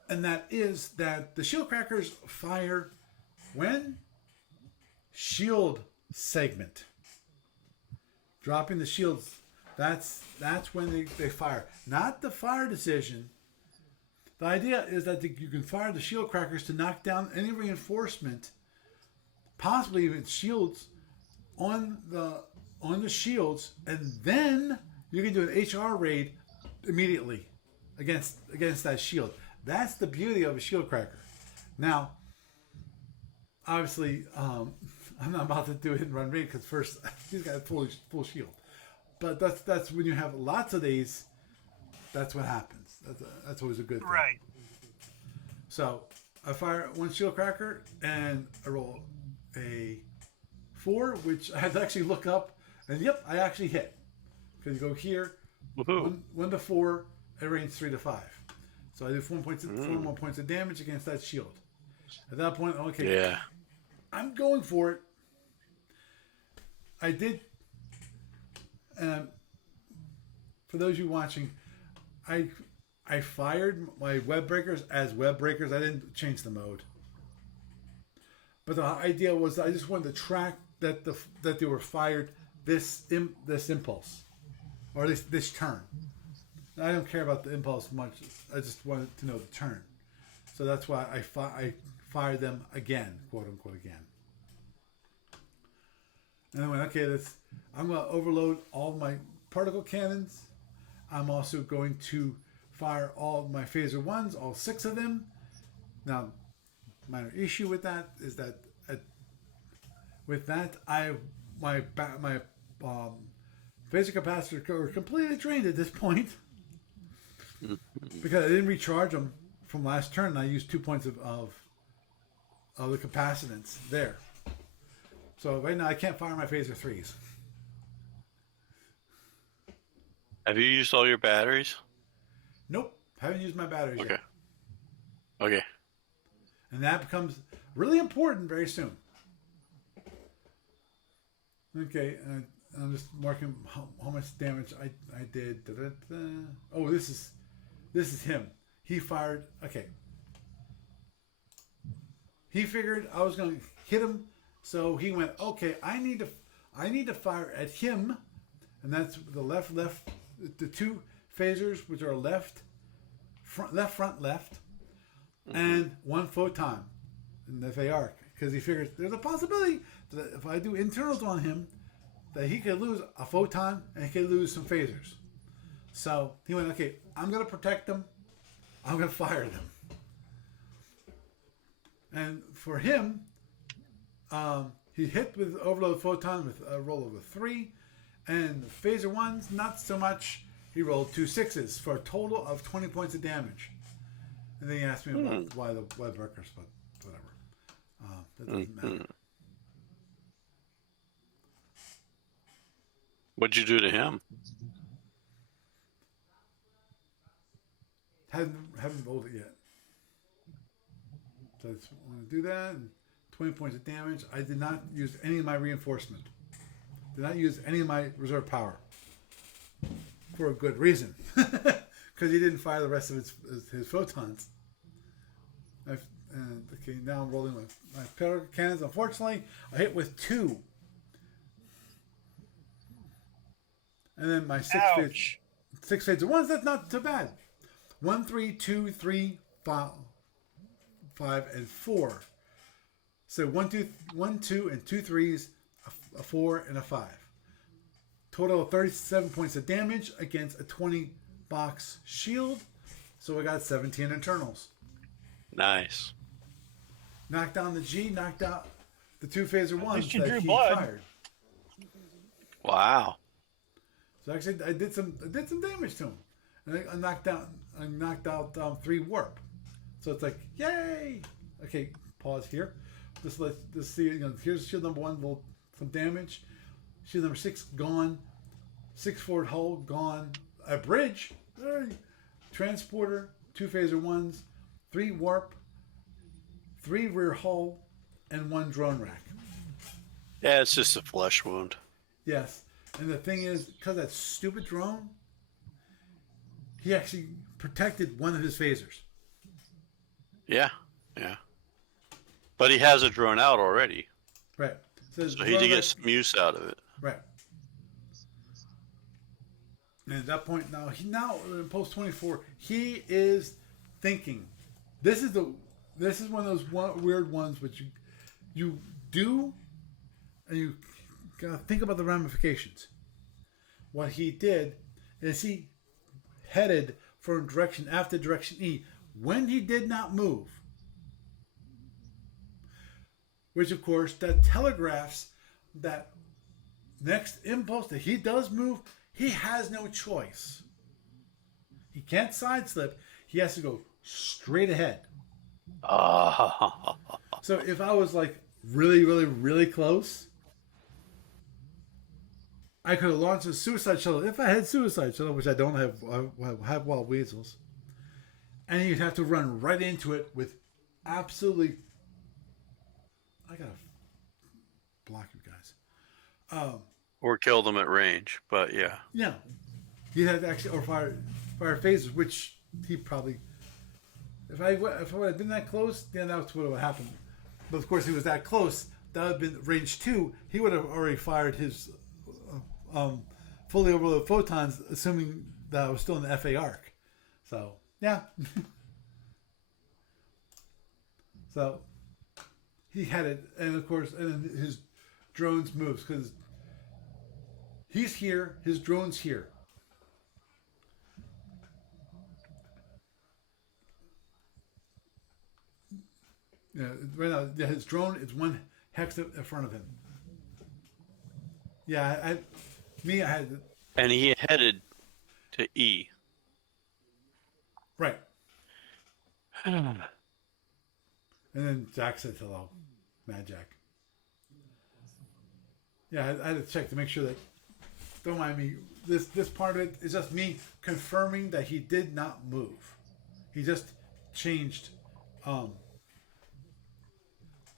And that is that the shield crackers fire when shield segment. Dropping the shields. That's when they fire. Not the fire decision. The idea is that you can fire the shield crackers to knock down any reinforcement, possibly even shields, on the shields, and then you can do an HR raid immediately against that shield. That's the beauty of a shield cracker. Now, obviously, I'm not about to do a hit and run raid because first he's got full shield. But that's when you have lots of these. That's what happens. That's always a good thing. Right. So I fire one shield cracker and I roll a 4, which I had to actually look up. And yep, I actually hit. Because you go here, 1 to 4, I range 3 to 5. So I do 4 more points of damage against that shield. At that point, okay. Yeah. I'm going for it. I did. And for those of you watching, I fired my web breakers as web breakers. I didn't change the mode. But the idea was I just wanted to track that they were fired this impulse, or this turn. I don't care about the impulse much. I just wanted to know the turn. So that's why I fired them again, quote unquote again. And I went, okay, I'm going to overload all my particle cannons. I'm also going to fire all my phaser 1s, all 6 of them. Now, minor issue with that is that my phaser capacitors are completely drained at this point because I didn't recharge them from last turn. And I used 2 points of the capacitance there. So right now I can't fire my phaser 3s. Have you used all your batteries? Nope, haven't used my batteries yet. Okay. And that becomes really important very soon. Okay, I'm just marking how much damage I did. Oh, this is him. He fired. Okay. He figured I was going to hit him, so he went, okay, I need to fire at him, and that's the left, the 2 phasers, which are left, and 1 photon in the FA arc, because he figures there's a possibility that if I do internals on him, that he could lose a photon and he could lose some phasers. So he went, okay, I'm going to protect them. I'm going to fire them. And for him, he hit with overload photon with a roll of a 3, and the phaser 1s, not so much. He rolled 2 6s for a total of 20 points of damage. And then he asked me about why the web breakers, but whatever. That doesn't matter. What'd you do to him? Haven't rolled it yet. So I just want to do that. And 20 points of damage. I did not use any of my reinforcement. Did not use any of my reserve power. For a good reason. Because he didn't fire the rest of his photons. Okay, now I'm rolling with my particle cannons. Unfortunately, I hit with 2. And then my 6 phaser 1s, that's not too bad. 1, 3, 2, 3, 5, and 4. So 1, 2, and 2 3s, a 4, and a 5. Total of 37 points of damage against a 20 box shield. So I got 17 internals. Nice. Knocked down the G, knocked out the 2 phaser ones you that drew he blood. fired. Wow. So actually, I did some damage to him, and I knocked out 3 warp. So it's like, yay! Okay, pause here. Let's see. Here's shield number 1, some damage. Shield number 6 gone. 6 forward hull gone. A bridge. Transporter. 2 phaser ones. 3 warp. 3 rear hull, and 1 drone rack. Yeah, it's just a flesh wound. Yes. And the thing is, because that stupid drone, he actually protected one of his phasers. Yeah. But he has a drone out already. Right. So he did get some use out of it. Right. And at that point, now in post 24, he is thinking. This is one of those weird ones which you do, and you gotta think about the ramifications. What he did is he headed for direction after direction E when he did not move. Which, of course, that telegraphs that next impulse that he does move, he has no choice. He can't sideslip. He has to go straight ahead. So if I was like really, really, really close, I could have launched a suicide shuttle. If I had suicide shuttle, which I don't have, I have wild weasels. And you'd have to run right into it with absolutely... I gotta block you guys. Or kill them at range, but yeah. Yeah. You'd have to actually... Or fire phasers, which he probably... If I would have been that close, then that's what would have happened. But of course, he was that close. That would have been range 2. He would have already fired his fully overloaded photons, assuming that I was still in the FA arc. So, yeah. So, he had it. And of course, and then his drones moves because he's here, his drone's here. Yeah, right now, his drone is 1 hex in front of him. Yeah, I had... And he headed to E. Right. And then Jack said hello. Mad Jack. Yeah, I had to check to make sure that... Don't mind me. This part of it is just me confirming that he did not move. He just changed...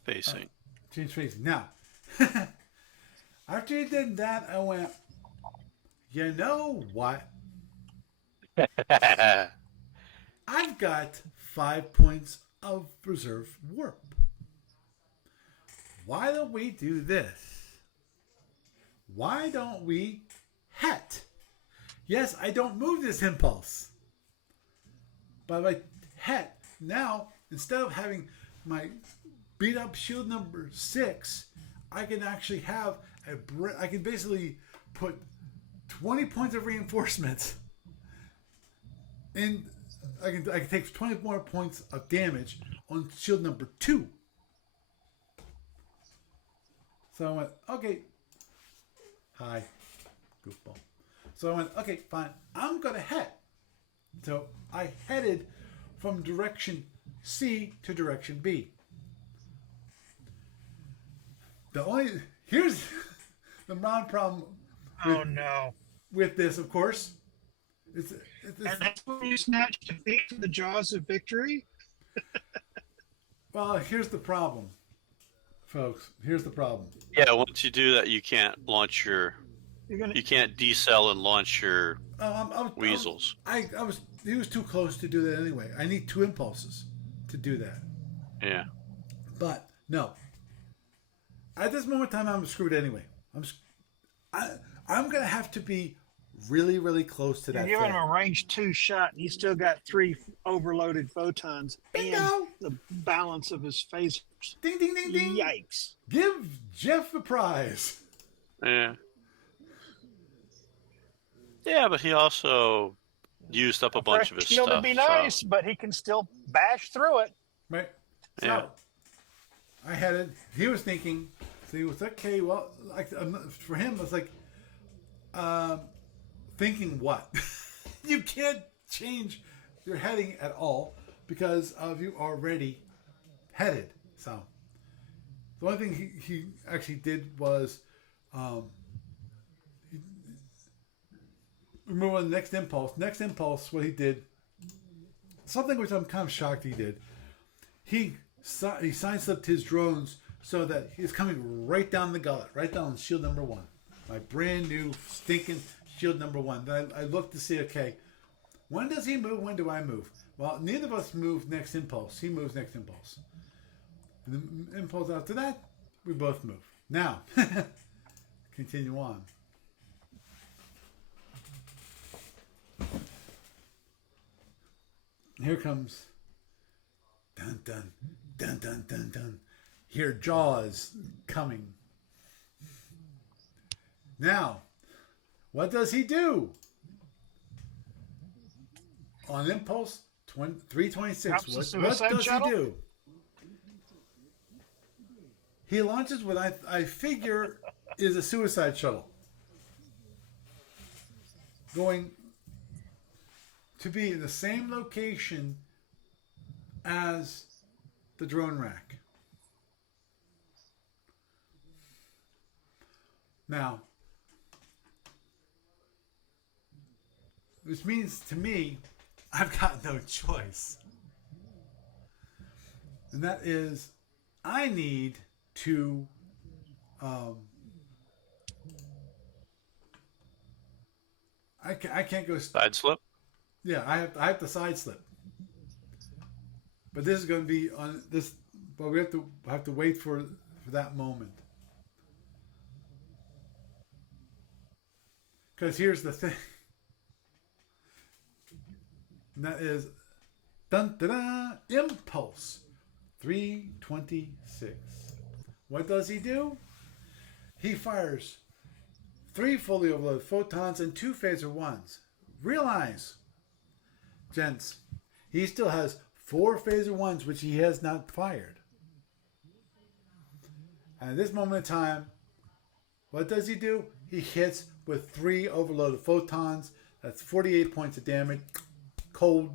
Facing. Change facing. Now, after he did that, I went, you know what? I've got 5 points of reserve warp. Why don't we do this? Why don't we het? Yes, I don't move this impulse. But if I het, now, instead of having my beat up shield number 6, I can actually have I can basically put 20 points of reinforcements in. I can take 20 more points of damage on shield number 2. So I went, okay. Hi, goofball. So I went, okay, fine. I'm gonna head. So I headed from direction C to direction B. Here's the round problem. With this, of course. It's and that's when you snatch defeat from the jaws of victory. Well, here's the problem, folks. Here's the problem. Yeah, once you do that, you can't launch your. You can't decel and launch your weasels. He was too close to do that anyway. I need 2 impulses to do that. Yeah. But no. At this moment in time, I'm screwed anyway. I'm gonna have to be really, really close to that. You're giving him a range 2 shot, and he's still got 3 overloaded photons. Bingo! And the balance of his phasers. Ding, ding, ding, ding! Yikes! Give Jeff the prize. Yeah. Yeah, but he also used up a bunch of his shield stuff. Would be nice, but he can still bash through it. Right. So, Yeah. I had it. He was thinking. So he was okay. Well, like for him, it's like thinking what? You can't change your heading at all because of you already headed. So the only thing he actually did was remove on the next impulse. Next impulse, what he did, something which I'm kind of shocked he did. He sideslipped his drones so that he's coming right down the gullet, right down shield number 1. My brand new stinking shield number 1. Then I looked to see, okay, when does he move? When do I move? Well, neither of us move next impulse. He moves next impulse. And the impulse after that, we both move. Now, continue on. Here comes dun dun dun dun dun dun. Here Jaws coming. Now, what does he do? On impulse 326. What does shuttle? he do? He launches what I figure is a suicide shuttle. Going to be in the same location as the drone rack. Now, which means to me, I've got no choice. And that is, I need to I can't go Side slip. Yeah, I have to side slip. But this is going to be on this. But we have to wait for that moment. Because here's the thing. And that is dun da da impulse 326. What does he do? He fires 3 fully overloaded photons and 2 phaser ones. Realize, gents, he still has 4 phaser ones which he has not fired. And at this moment in time, what does he do? He hits with 3 overloaded photons. That's 48 points of damage. Cold,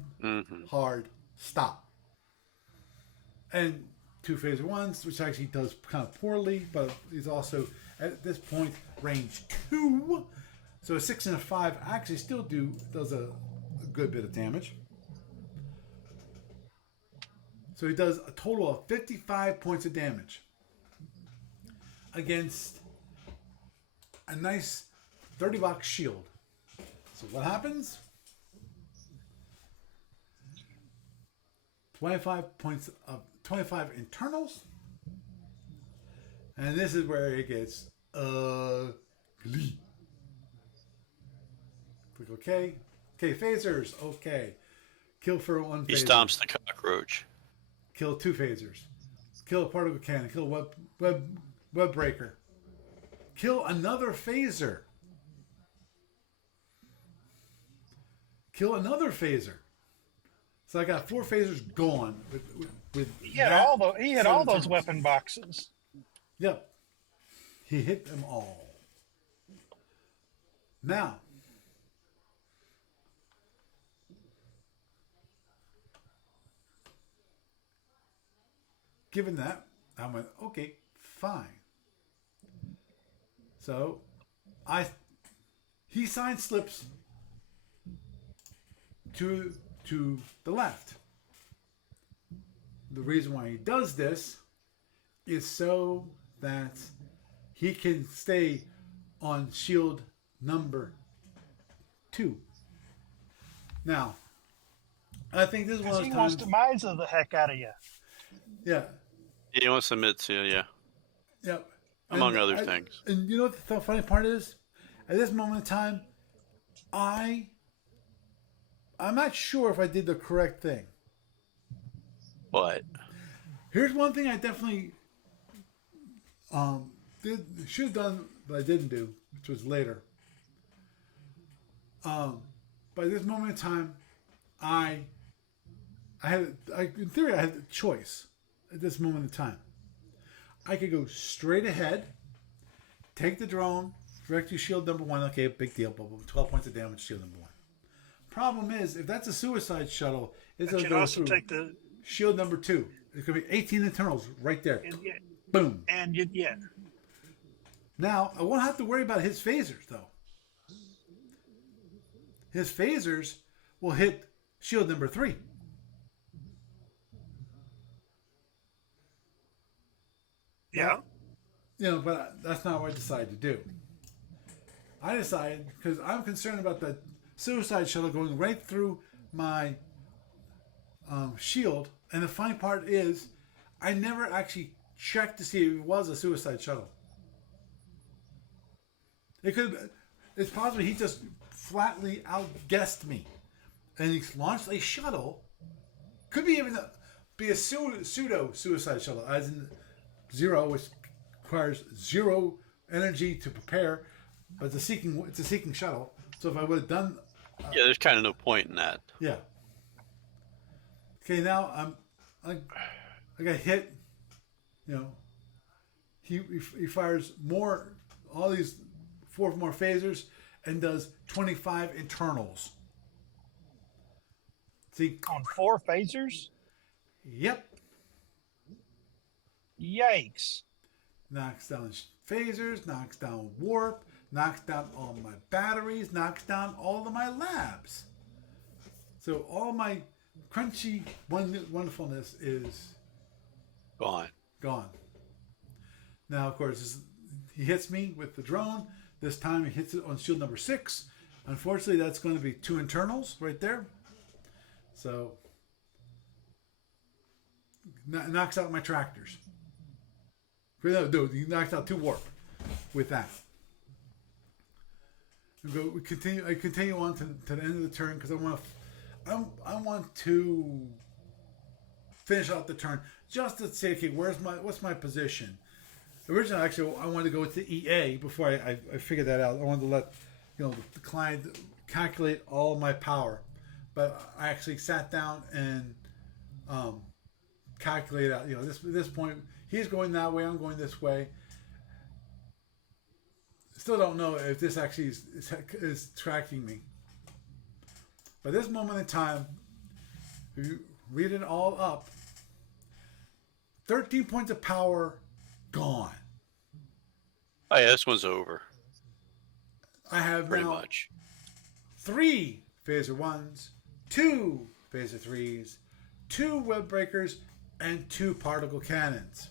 hard, stop. And 2 phaser ones, which actually does kind of poorly, but he's also at this point range 2. So a 6 and a 5 actually still does a good bit of damage. So he does a total of 55 points of damage against a nice 30-box shield. So what happens? 25 points of 25 internals. And this is where it gets ugly. Click OK. Okay, phasers. Okay. Kill for 1 phaser. He stomps the cockroach. Kill 2 phasers. Kill a particle cannon. Kill a web breaker. Kill another phaser. Kill another phaser. So I got 4 phasers gone. He had all those weapon boxes. Yep. He hit them all. Now, given that, I went, okay, fine. So, he side slips to the left. The reason why he does this is so that he can stay on shield number 2. Now, I think this is one of those He times. wants to Miza the heck out of you. Yeah. He wants to admit to, yeah. Yep. Among other things. And you know what the funny part is? At this moment in time, I'm not sure if I did the correct thing. What? Here's one thing I definitely should have done, but I didn't do, which was later. By this moment in time, in theory, I had a choice at this moment in time. I could go straight ahead, take the drone, direct to shield number 1. Okay, big deal. Blah, blah, 12 points of damage, shield number 1. Problem is, if that's a suicide shuttle, it's going to go also through take the shield number 2. It's going to be 18 internals right there. Boom. And Now, I won't have to worry about his phasers, though. His phasers will hit shield number 3. Yeah. But that's not what I decided to do. I decided, because I'm concerned about the suicide shuttle going right through my shield, and the funny part is, I never actually checked to see if it was a suicide shuttle. It's possible he just flatly outguessed me, and he launched a shuttle. Could be even be a pseudo suicide shuttle, as in 0, which requires 0 energy to prepare, but it's a seeking shuttle. So if I would have done, yeah, there's kind of no point in that. yeah. Okay, now I got hit. He fires all these 4 more phasers, and does 25 internals. See, On 4 phasers? Yep. Yikes. Knocks down phasers, knocks down warp, knocks down all my batteries, knocks down all of my labs. So all my crunchy wonderfulness is Gone. Now, of course, he hits me with the drone. This time he hits it on shield number 6. Unfortunately, that's going to be 2 internals right there. So, knocks out my tractors. No, he knocks out 2 warp with that. I continue on to the end of the turn because I want to finish out the turn just to say, okay, what's my position? Originally, actually, I wanted to go to EA before I figured that out. I wanted to let the client calculate all my power, but I actually sat down and calculated out. This point, he's going that way, I'm going this way. Still don't know if this actually is tracking me. By this moment in time, if you read it all up, 13 points of power gone. Oh yeah, this one's over. I have Pretty now much 3 phaser 1s, 2 phaser 3s, 2 web breakers, and 2 particle cannons.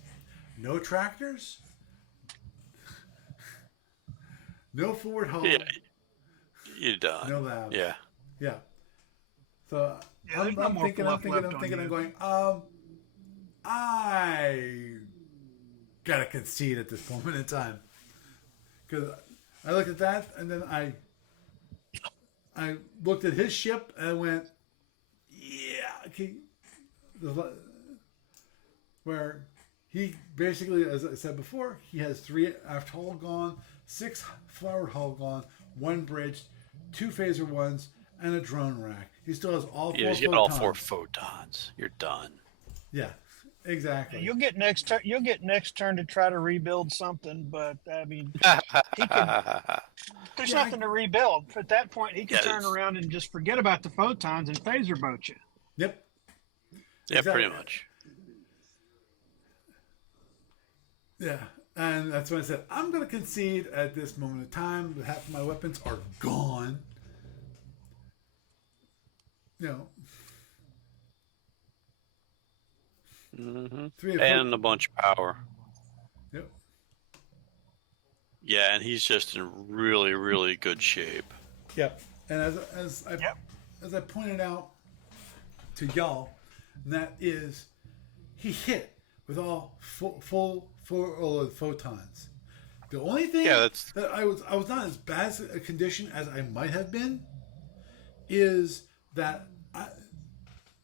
No tractors, no forward hull, yeah. You're done. no labs. Yeah. Yeah. So Yeah, there's no more I'm fluff left on you. going, I gotta concede at this moment in time. Because I looked at that, and then I looked at his ship, and I went, yeah, okay. Where he basically, as I said before, he has 3 aft hull gone, 6 forward hull gone, 1 bridge, 2 phaser 1s, and a drone rack. He still has all 4 Yeah, you photons. get all 4 photons. You're done. Yeah, exactly. You'll get next turn to try to rebuild something, but I mean, there's nothing to rebuild. At that point, he can turn around and just forget about the photons and phaser boat you. Yep. Yeah, Exactly. pretty much. Yeah, and that's when I said, I'm going to concede at this moment in time. Half of my weapons are gone. Mm-hmm. 3 or 4. And a bunch of power. Yep. Yeah, and he's just in really, really good shape. Yep. And as I pointed out to y'all, and that is, he hit with all full photons. The only thing that I was not as bad a condition as I might have been is that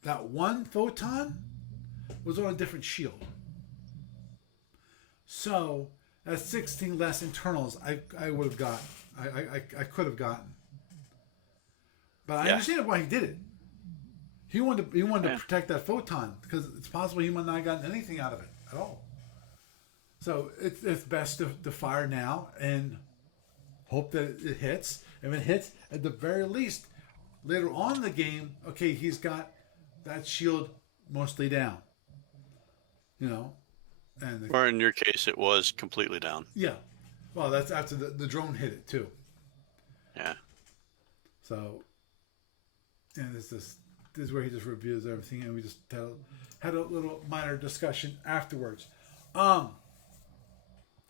that 1 photon was on a different shield. So that's 16 less internals I would have gotten. I could have gotten. But I understand why he did it. He wanted to protect that photon because it's possible he might not have gotten anything out of it at all. So it's best to fire now and hope that it hits. If it hits, at the very least, later on in the game, okay, he's got that shield mostly down. You know, and Or in your case, it was completely down. yeah, well, that's after the drone hit it too. Yeah. So, and this is where he just reviews everything, and we just had a little minor discussion afterwards.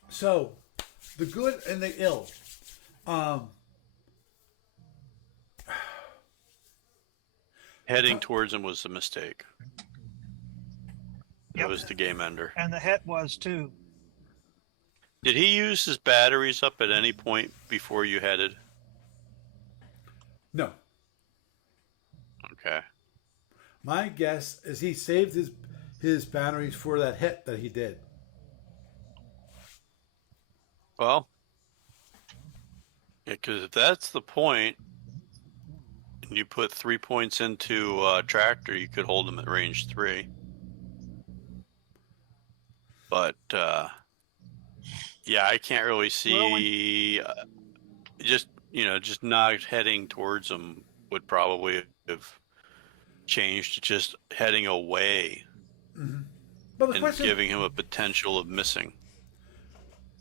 So the good and the ill. Heading towards him was a mistake. It Yep. was the game ender. And the het was too. Did he use his batteries up at any point before you headed? No, Okay. my guess is he saved his batteries for that hit that he did. Well, yeah, because if that's the point, and you put 3 points into tractor, you could hold him at range 3. But yeah, I can't really see. Just not heading towards him would probably have changed to just heading away But the and question, giving him a potential of missing.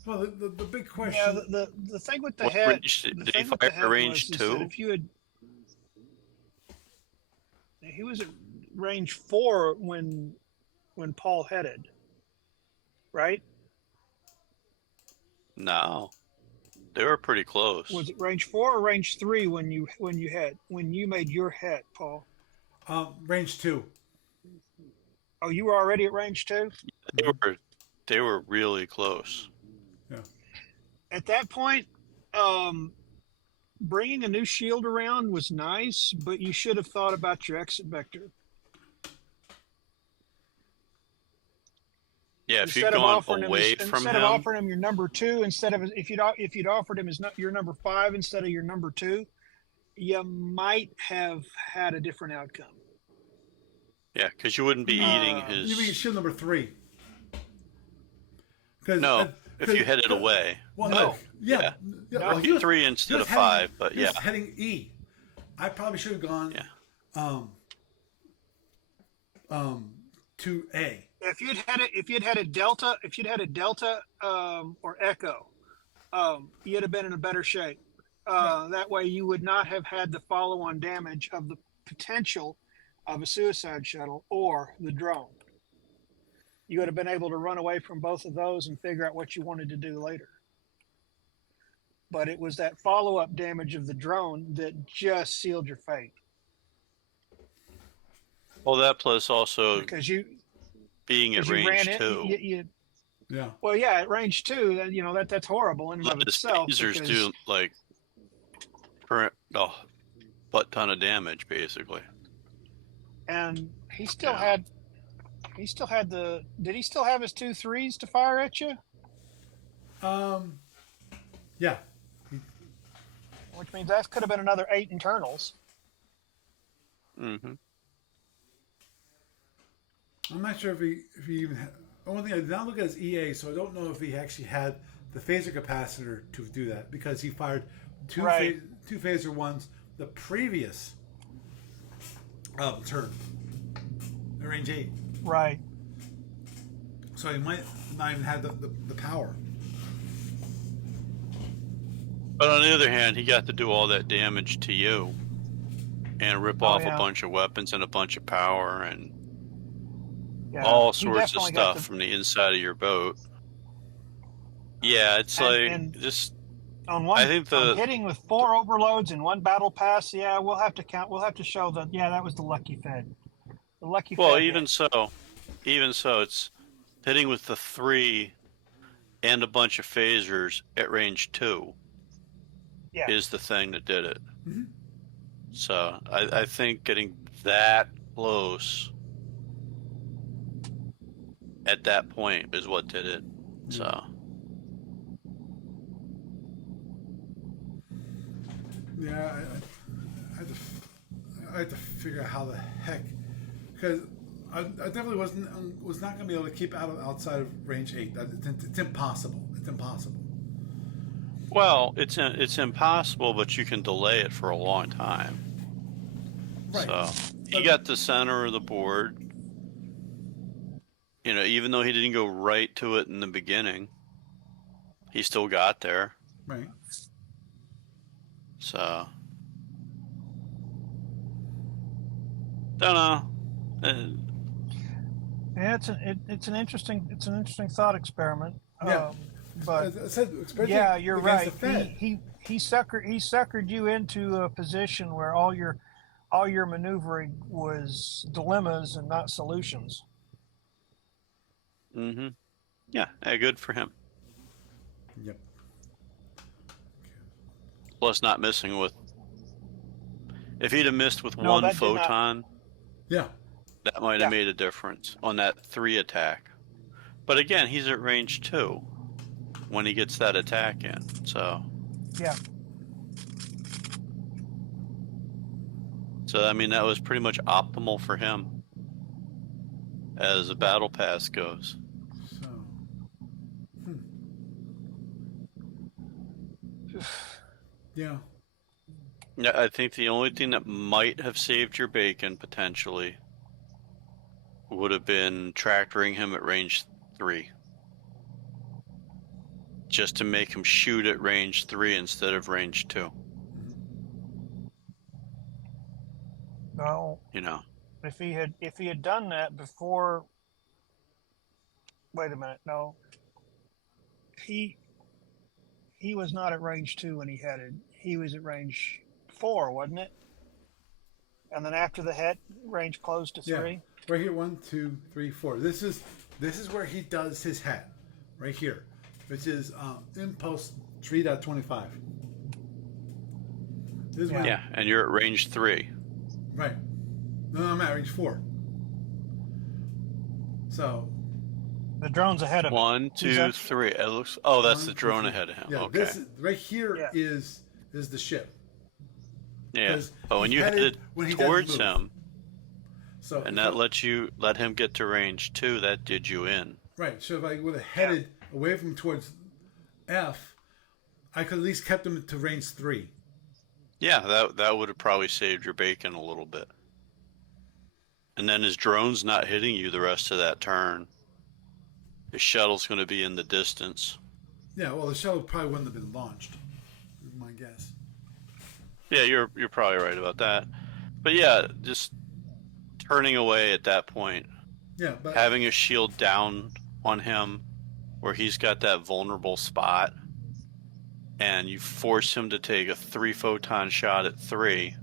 well, the big question. Yeah, the thing with the What het, range the did he thing with fire the at het range was is 2? that if you had, he was at range 4 when Paul headed, right? No, they were pretty close. Was it range 4 or range 3 when you made your het, Paul? Range 2. Oh, you were already at range 2? They were really close. Yeah. At that point, bringing a new shield around was nice, but you should have thought about your exit vector. Yeah, if you'd Instead of gone offering away him, from instead him, of offering him your number 2, instead of if you'd offered him your number 5 instead of your number 2, you might have had a different outcome. yeah, because you wouldn't be eating his. You mean shield number 3? No, if you headed away. Well, No. Yeah. No, well, he was- 3 he instead was of 5, but he yeah. was heading E. I probably should have gone to A. If you'd had a delta or echo, you'd have been in a better shape. That way, you would not have had the follow-on damage of the potential of a suicide shuttle or the drone. You would have been able to run away from both of those and figure out what you wanted to do later. But it was that follow-up damage of the drone that just sealed your fate. Well, that plus also Because you being at you range ran 2. it, Yeah. well, yeah, at range 2, that's horrible in and of His itself. phasers because- do like butt ton of damage, basically. and he still Yeah. had did he still have his 2 3s to fire at you? Yeah. Which means that could have been another 8 internals. Mm-hmm. I'm not sure if he even had. One thing I did not look at his EA, so I don't know if he actually had the phaser capacitor to do that because he fired two Right. two phaser ones the previous turn at range 8. Right. So he might not even have the power. But on the other hand, he got to do all that damage to you and rip off yeah. a bunch of weapons and a bunch of power and Yeah. all He sorts of definitely got stuff from the inside of your boat. Yeah, it's And just on one, I think on hitting with 4 overloads and 1 battle pass. Yeah, we'll have to count. We'll have to show that. Yeah, that was the lucky fed. The lucky. well, fed even hit. so, it's hitting with the 3 and a bunch of phasers at range 2 Yeah. is the thing that did it. Mm-hmm. So I think getting that close at that point is what did it. So Yeah, I had to figure out how the heck, because I definitely was not going to be able to keep outside of range 8. It's impossible. It's impossible. Well, it's impossible, but you can delay it for a long time. Right. So he got the center of the board. You know, even though he didn't go right to it in the beginning, he still got there. Right. So, don't know. Yeah, it's an interesting thought experiment. Yeah. But As I said, especially yeah, you're against right. the Fed. He suckered you into a position where all your maneuvering was dilemmas and not solutions. Mm-hmm. Yeah, good for him. Yep. Plus, not missing with. If he'd have missed with No, one that did not- photon, Yeah. that might have made a difference on that 3 attack. But again, he's at range 2 when he gets that attack in. So Yeah. I mean, that was pretty much optimal for him as a battle pass goes. So. Yeah. Yeah, I think the only thing that might have saved your bacon potentially would have been tractoring him at range 3. Just to make him shoot at range 3 instead of range 2. No. You know. If he had done that before. Wait a minute. No. He was not at range 2 when he headed. He was at range 4, wasn't it? And then after the head, range closed to 3. Yeah. Right here, 1, 2, 3, 4. This is where he does his head. Right here, which is impulse 3.25. This is Yeah, and you're at range 3. Right. No, I'm at range 4. So. The drone's ahead of him. 1, 2, 3. It looks. Oh, that's the drone 2, ahead of him. Yeah. Okay. This right here is the ship. Yeah. But when you headed towards him, so and that let him get to range 2, that did you in. Right. So if I would have headed away from towards F, I could at least kept him to range 3. Yeah, that would have probably saved your bacon a little bit. And then his drone's not hitting you the rest of that turn. His shuttle's going to be in the distance. Yeah, well, the shuttle probably wouldn't have been launched, is my guess. Yeah, you're probably right about that. But yeah, just turning away at that point. Yeah, but having a shield down on him where he's got that vulnerable spot and you force him to take a 3 photon shot at 3,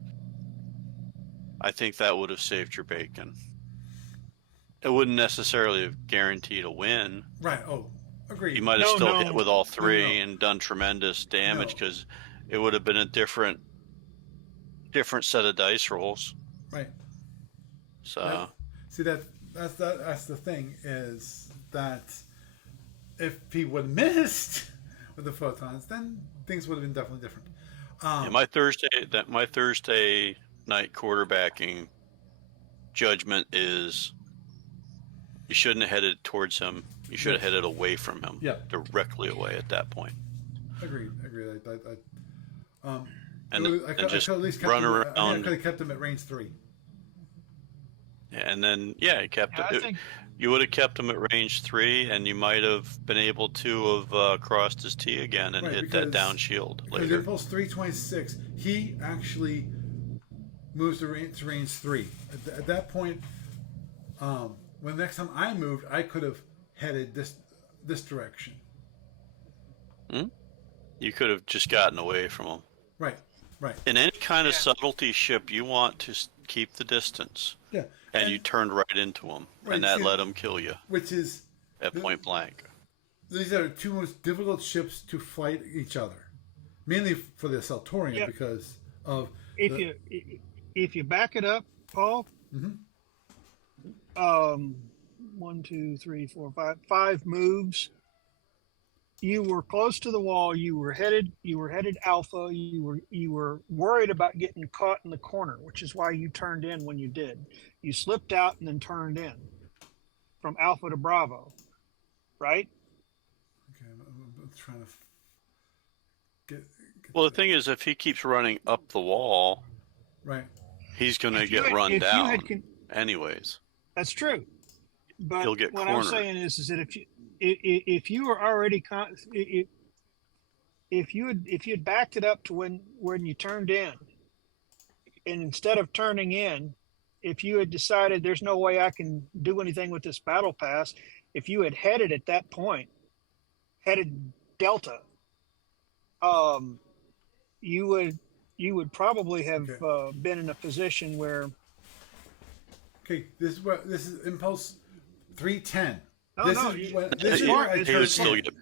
I think that would have saved your bacon. It wouldn't necessarily have guaranteed a win. Right. Oh, agreed. He might have still hit with all 3 and done tremendous damage because it would have been a different set of dice rolls. Right. So that's the thing is that if he would have missed with the photons, then things would have been definitely different. My Thursday night quarterbacking judgment is you shouldn't have headed towards him. You should have headed away from him. Yeah. Directly away at that point. Agreed. And just run around. I could have kept him at range 3. And then, you kept it. You would have kept him at range 3, and you might have been able to have crossed his T again and hit that down shield later. Because impulse 326, he actually moves to range 3. At that point, when the next time I moved, I could have headed this direction. You could have just gotten away from him. Right. In any kind of subtlety ship, you want to keep the distance. Yeah. And you turned right into him, and that let him kill you. Which is at point blank. These are the 2 most difficult ships to fight each other, mainly for the Seltorian because of if you back it up, Paul. 1, 2, 3, 4, 5 moves. you were close to the wall. You were headed alpha. You were worried about getting caught in the corner, which is why you turned in when you did. You slipped out and then turned in from alpha to bravo, right? Okay, I'm trying to get Well, the thing is, if he keeps running up the wall, right. he's going to If you get had- run if you had down anyways. That's true. But He'll get what cornered. I'm saying is that if you were already if you had backed it up to when you turned in, and instead of turning in, if you had decided there's no way I can do anything with this battle pass, if you had headed at that point, headed delta, you would probably have been in a position where. Okay, this is impulse 310. Oh, this no, is you- what, this this is is- where I it's He would turned still in. get.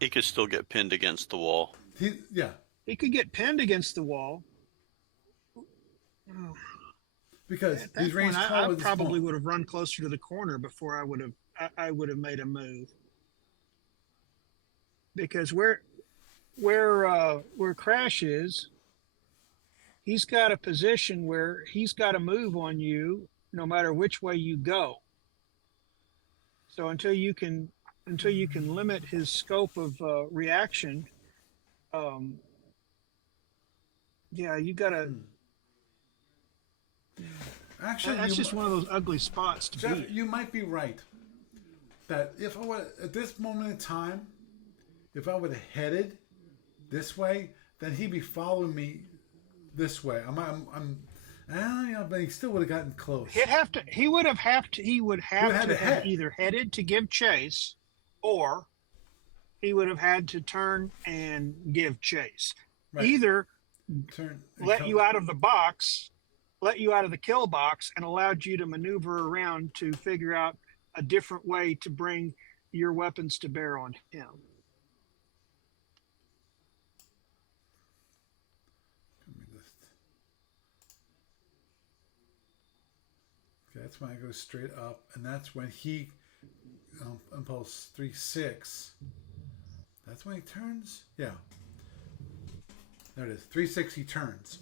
He could still get pinned against the wall. Yeah, He could get pinned against the wall. because At that he's point, range I taller than probably small. would have run closer to the corner before I would have made a move. Because where Crash is, he's got a position where he's got a move on you no matter which way you go. So until you can limit his scope of reaction, yeah, you gotta. Actually, That's just one of those ugly spots to Jeff, be. you might be right. That if I would, at this moment in time, if I would have headed this way, then he'd be following me this way. But he still would have gotten close. He would have had to have head. either headed to give chase, or he would have had to turn and give chase. Right. Either Turn. let you out of the box, let you out of the kill box, and allowed you to maneuver around to figure out a different way to bring your weapons to bear on him. Okay, that's when I go straight up, and that's when he impulse 3-6. That's when he turns. Yeah, there it is. 3-6. He turns.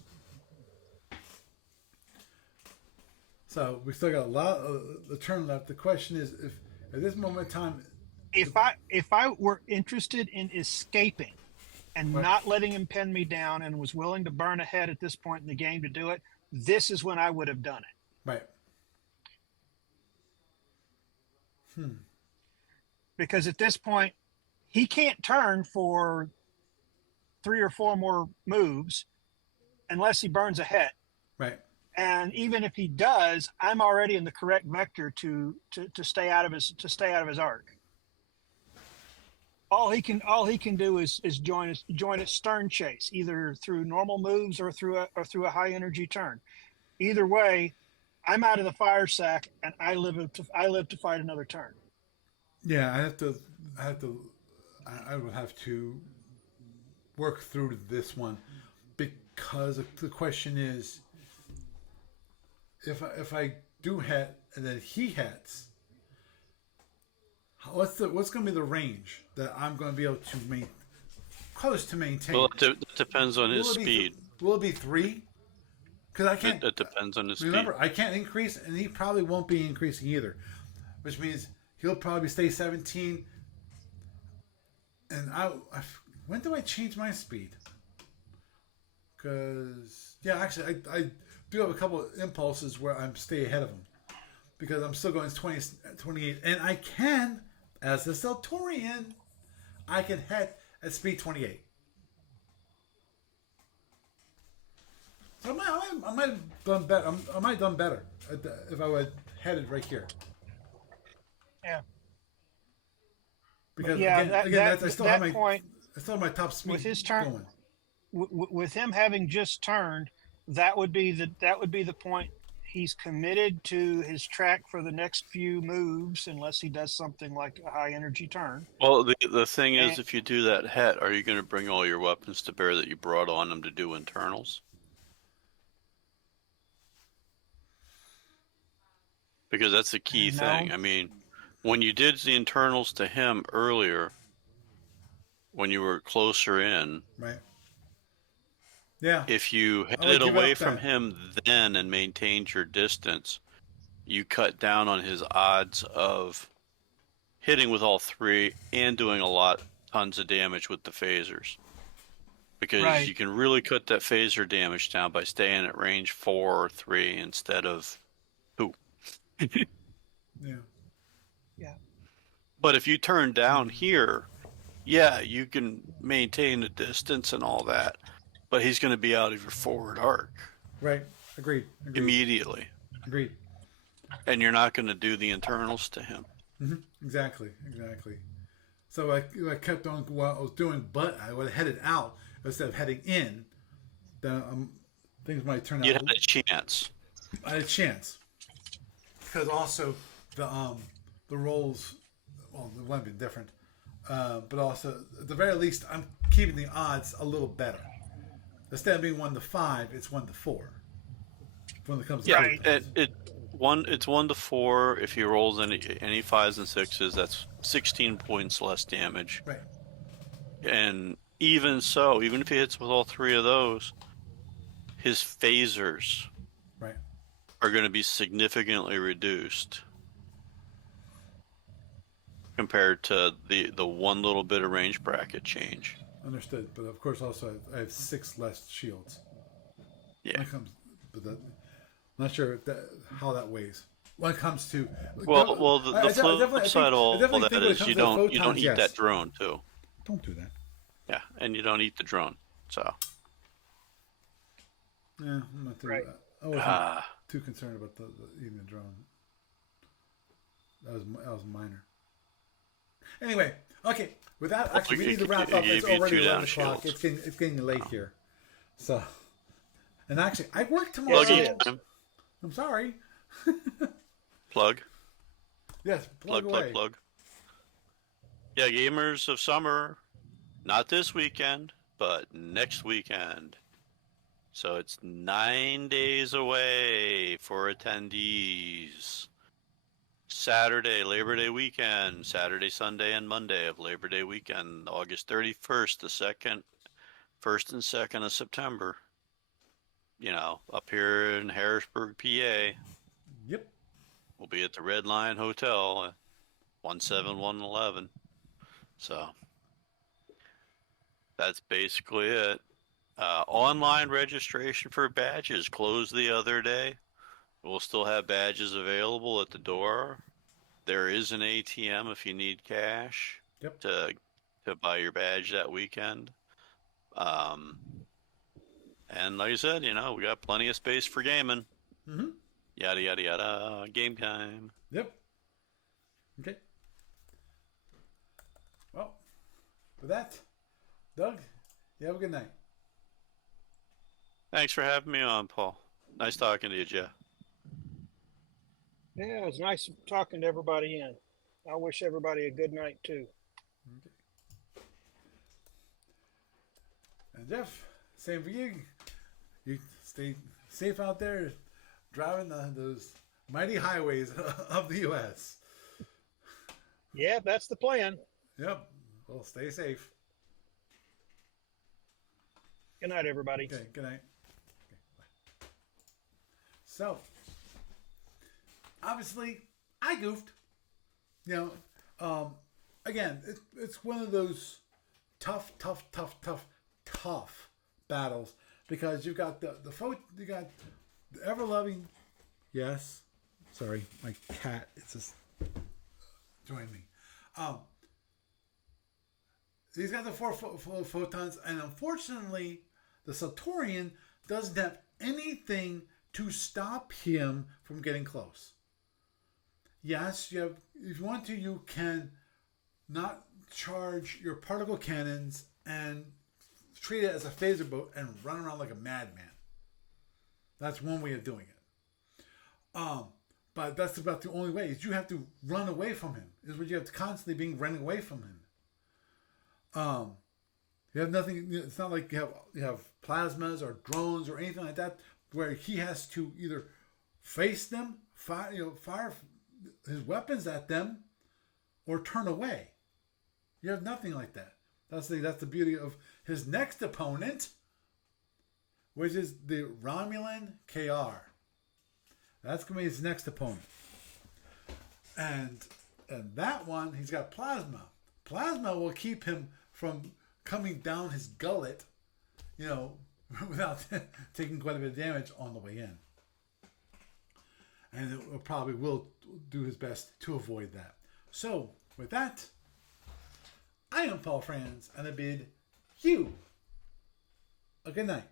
So we still got a lot of the turn left. The question is, if at this moment in time, If I were interested in escaping and Right. not letting him pin me down and was willing to burn ahead at this point in the game to do it, this is when I would have done it. right? Because at this point, he can't turn for 3 or 4 more moves unless he burns ahead. Right. And even if he does, I'm already in the correct vector to stay out of his arc. All he can do is join a stern chase, either through normal moves or through a high energy turn. Either way, I'm out of the fire sack and I live to fight another turn. Yeah, I would have to work through this one, because the question is, if I do hit and then he hits, what's going to be the range that I'm going to be able to maintain? Well, it depends on his speed. Will it be 3? Because I can't. It depends on his Remember, speed. I can't increase, and he probably won't be increasing either, which means he'll probably stay 17. And when do I change my speed? Because actually, I do have a couple of impulses where I'm stay ahead of him, because I'm still going 28, and I can, as the Seltorian, I can head at speed 28. So I might have done better. I might have done better if I would headed right here. Yeah. Because Yeah, I still have my point, I still have my top speed with his turn, going. with him having just turned, that would be the point. He's committed to his track for the next few moves, unless he does something like a high energy turn. Well, the thing is, And- if you do that het, are you going to bring all your weapons to bear that you brought on him to do internals? Because that's the key No. thing. I mean, when you did the internals to him earlier, when you were closer in. Right. Yeah. If you I would headed give away up from that. him then and maintained your distance, you cut down on his odds of hitting with all three and doing tons of damage with the phasers. Because Right. you can really cut that phaser damage down by staying at range 4 or 3 instead of 2. Yeah. Yeah. But if you turn down here, yeah, you can maintain the distance and all that, but he's going to be out of your forward arc Right. Agreed. immediately, Agreed. and you're not going to do the internals to him. Exactly. So I kept on what I was doing, but I would have headed out instead of heading in. Then things might turn You'd out. have a chance. I had a chance because also the roles, well, it wouldn't be different, but also at the very least I'm keeping the odds a little better. Instead of being 1-5, it's 1-4 when it comes to Yeah, Right. it's 1 to 4. If he rolls any 5s and 6s, that's 16 points less damage. Right. And even so, even if he hits with all 3 of those, his phasers Right. are going to be significantly reduced compared to the one little bit of range bracket change. Understood. But of course, also I have 6 less shields. Yeah. When it comes, but I'm not sure how that weighs. When it comes to Well, the flip side of all that is you don't eat yes. that drone too. Don't do that. Yeah, and you don't eat the drone. So. Yeah, I'm not too. Right. I wasn't too concerned about the eating the drone. That was minor. Anyway, okay. With that, actually, we need to wrap up. It's already 11 o'clock. It's getting late here. So, and actually, I work tomorrow. Plug. I'm sorry. Plug. Yes, Plug. Yeah, Gamers of Summer, not this weekend, but next weekend. So it's 9 days away for attendees. Saturday, Labor Day weekend, Saturday, Sunday, and Monday of Labor Day weekend, August 31st, the 1st and 2nd of September. You know, up here in Harrisburg, PA. Yep. We'll be at the Red Lion Hotel, 17111. So that's basically it. Online registration for badges closed the other day. We'll still have badges available at the door. There is an ATM if you need cash. Yep. To buy your badge that weekend. And like I said, you know, we got plenty of space for gaming. Mm-hmm. Yada yada yada. Game time. Yep. Okay. Well, with that, Doug, you have a good night. Thanks for having me on, Paul. Nice talking to you, Jeff. Yeah, it was nice talking to everybody in. I wish everybody a good night too. Okay. And Jeff, same for you. You stay safe out there, driving those mighty highways of the U.S. Yeah, that's the plan. Yep. Well, stay safe. Good night, everybody. Okay. Good night. Okay, bye. So, obviously, I goofed. You know, again, it's one of those tough battles because you've got you got the ever loving. Yes, sorry, my cat is just joined me. He's got the 4 photons, and unfortunately, the Seltorian doesn't have anything to stop him from getting close. Yes, if you want to, you can not charge your particle cannons and treat it as a phaser boat and run around like a madman. That's one way of doing it. But that's about the only way. Is you have to run away from him. Is what you have to constantly being running away from him. You have nothing. It's not like you have plasmas or drones or anything like that where he has to either face them, fire his weapons at them, or turn away. You have nothing like that. That's the beauty of his next opponent, which is the Romulan KR. That's going to be his next opponent. And that one, he's got plasma. Plasma will keep him from coming down his gullet, without taking quite a bit of damage on the way in. And it probably will do his best to avoid that. So, with that, I am Paul Franz, and I bid you a good night.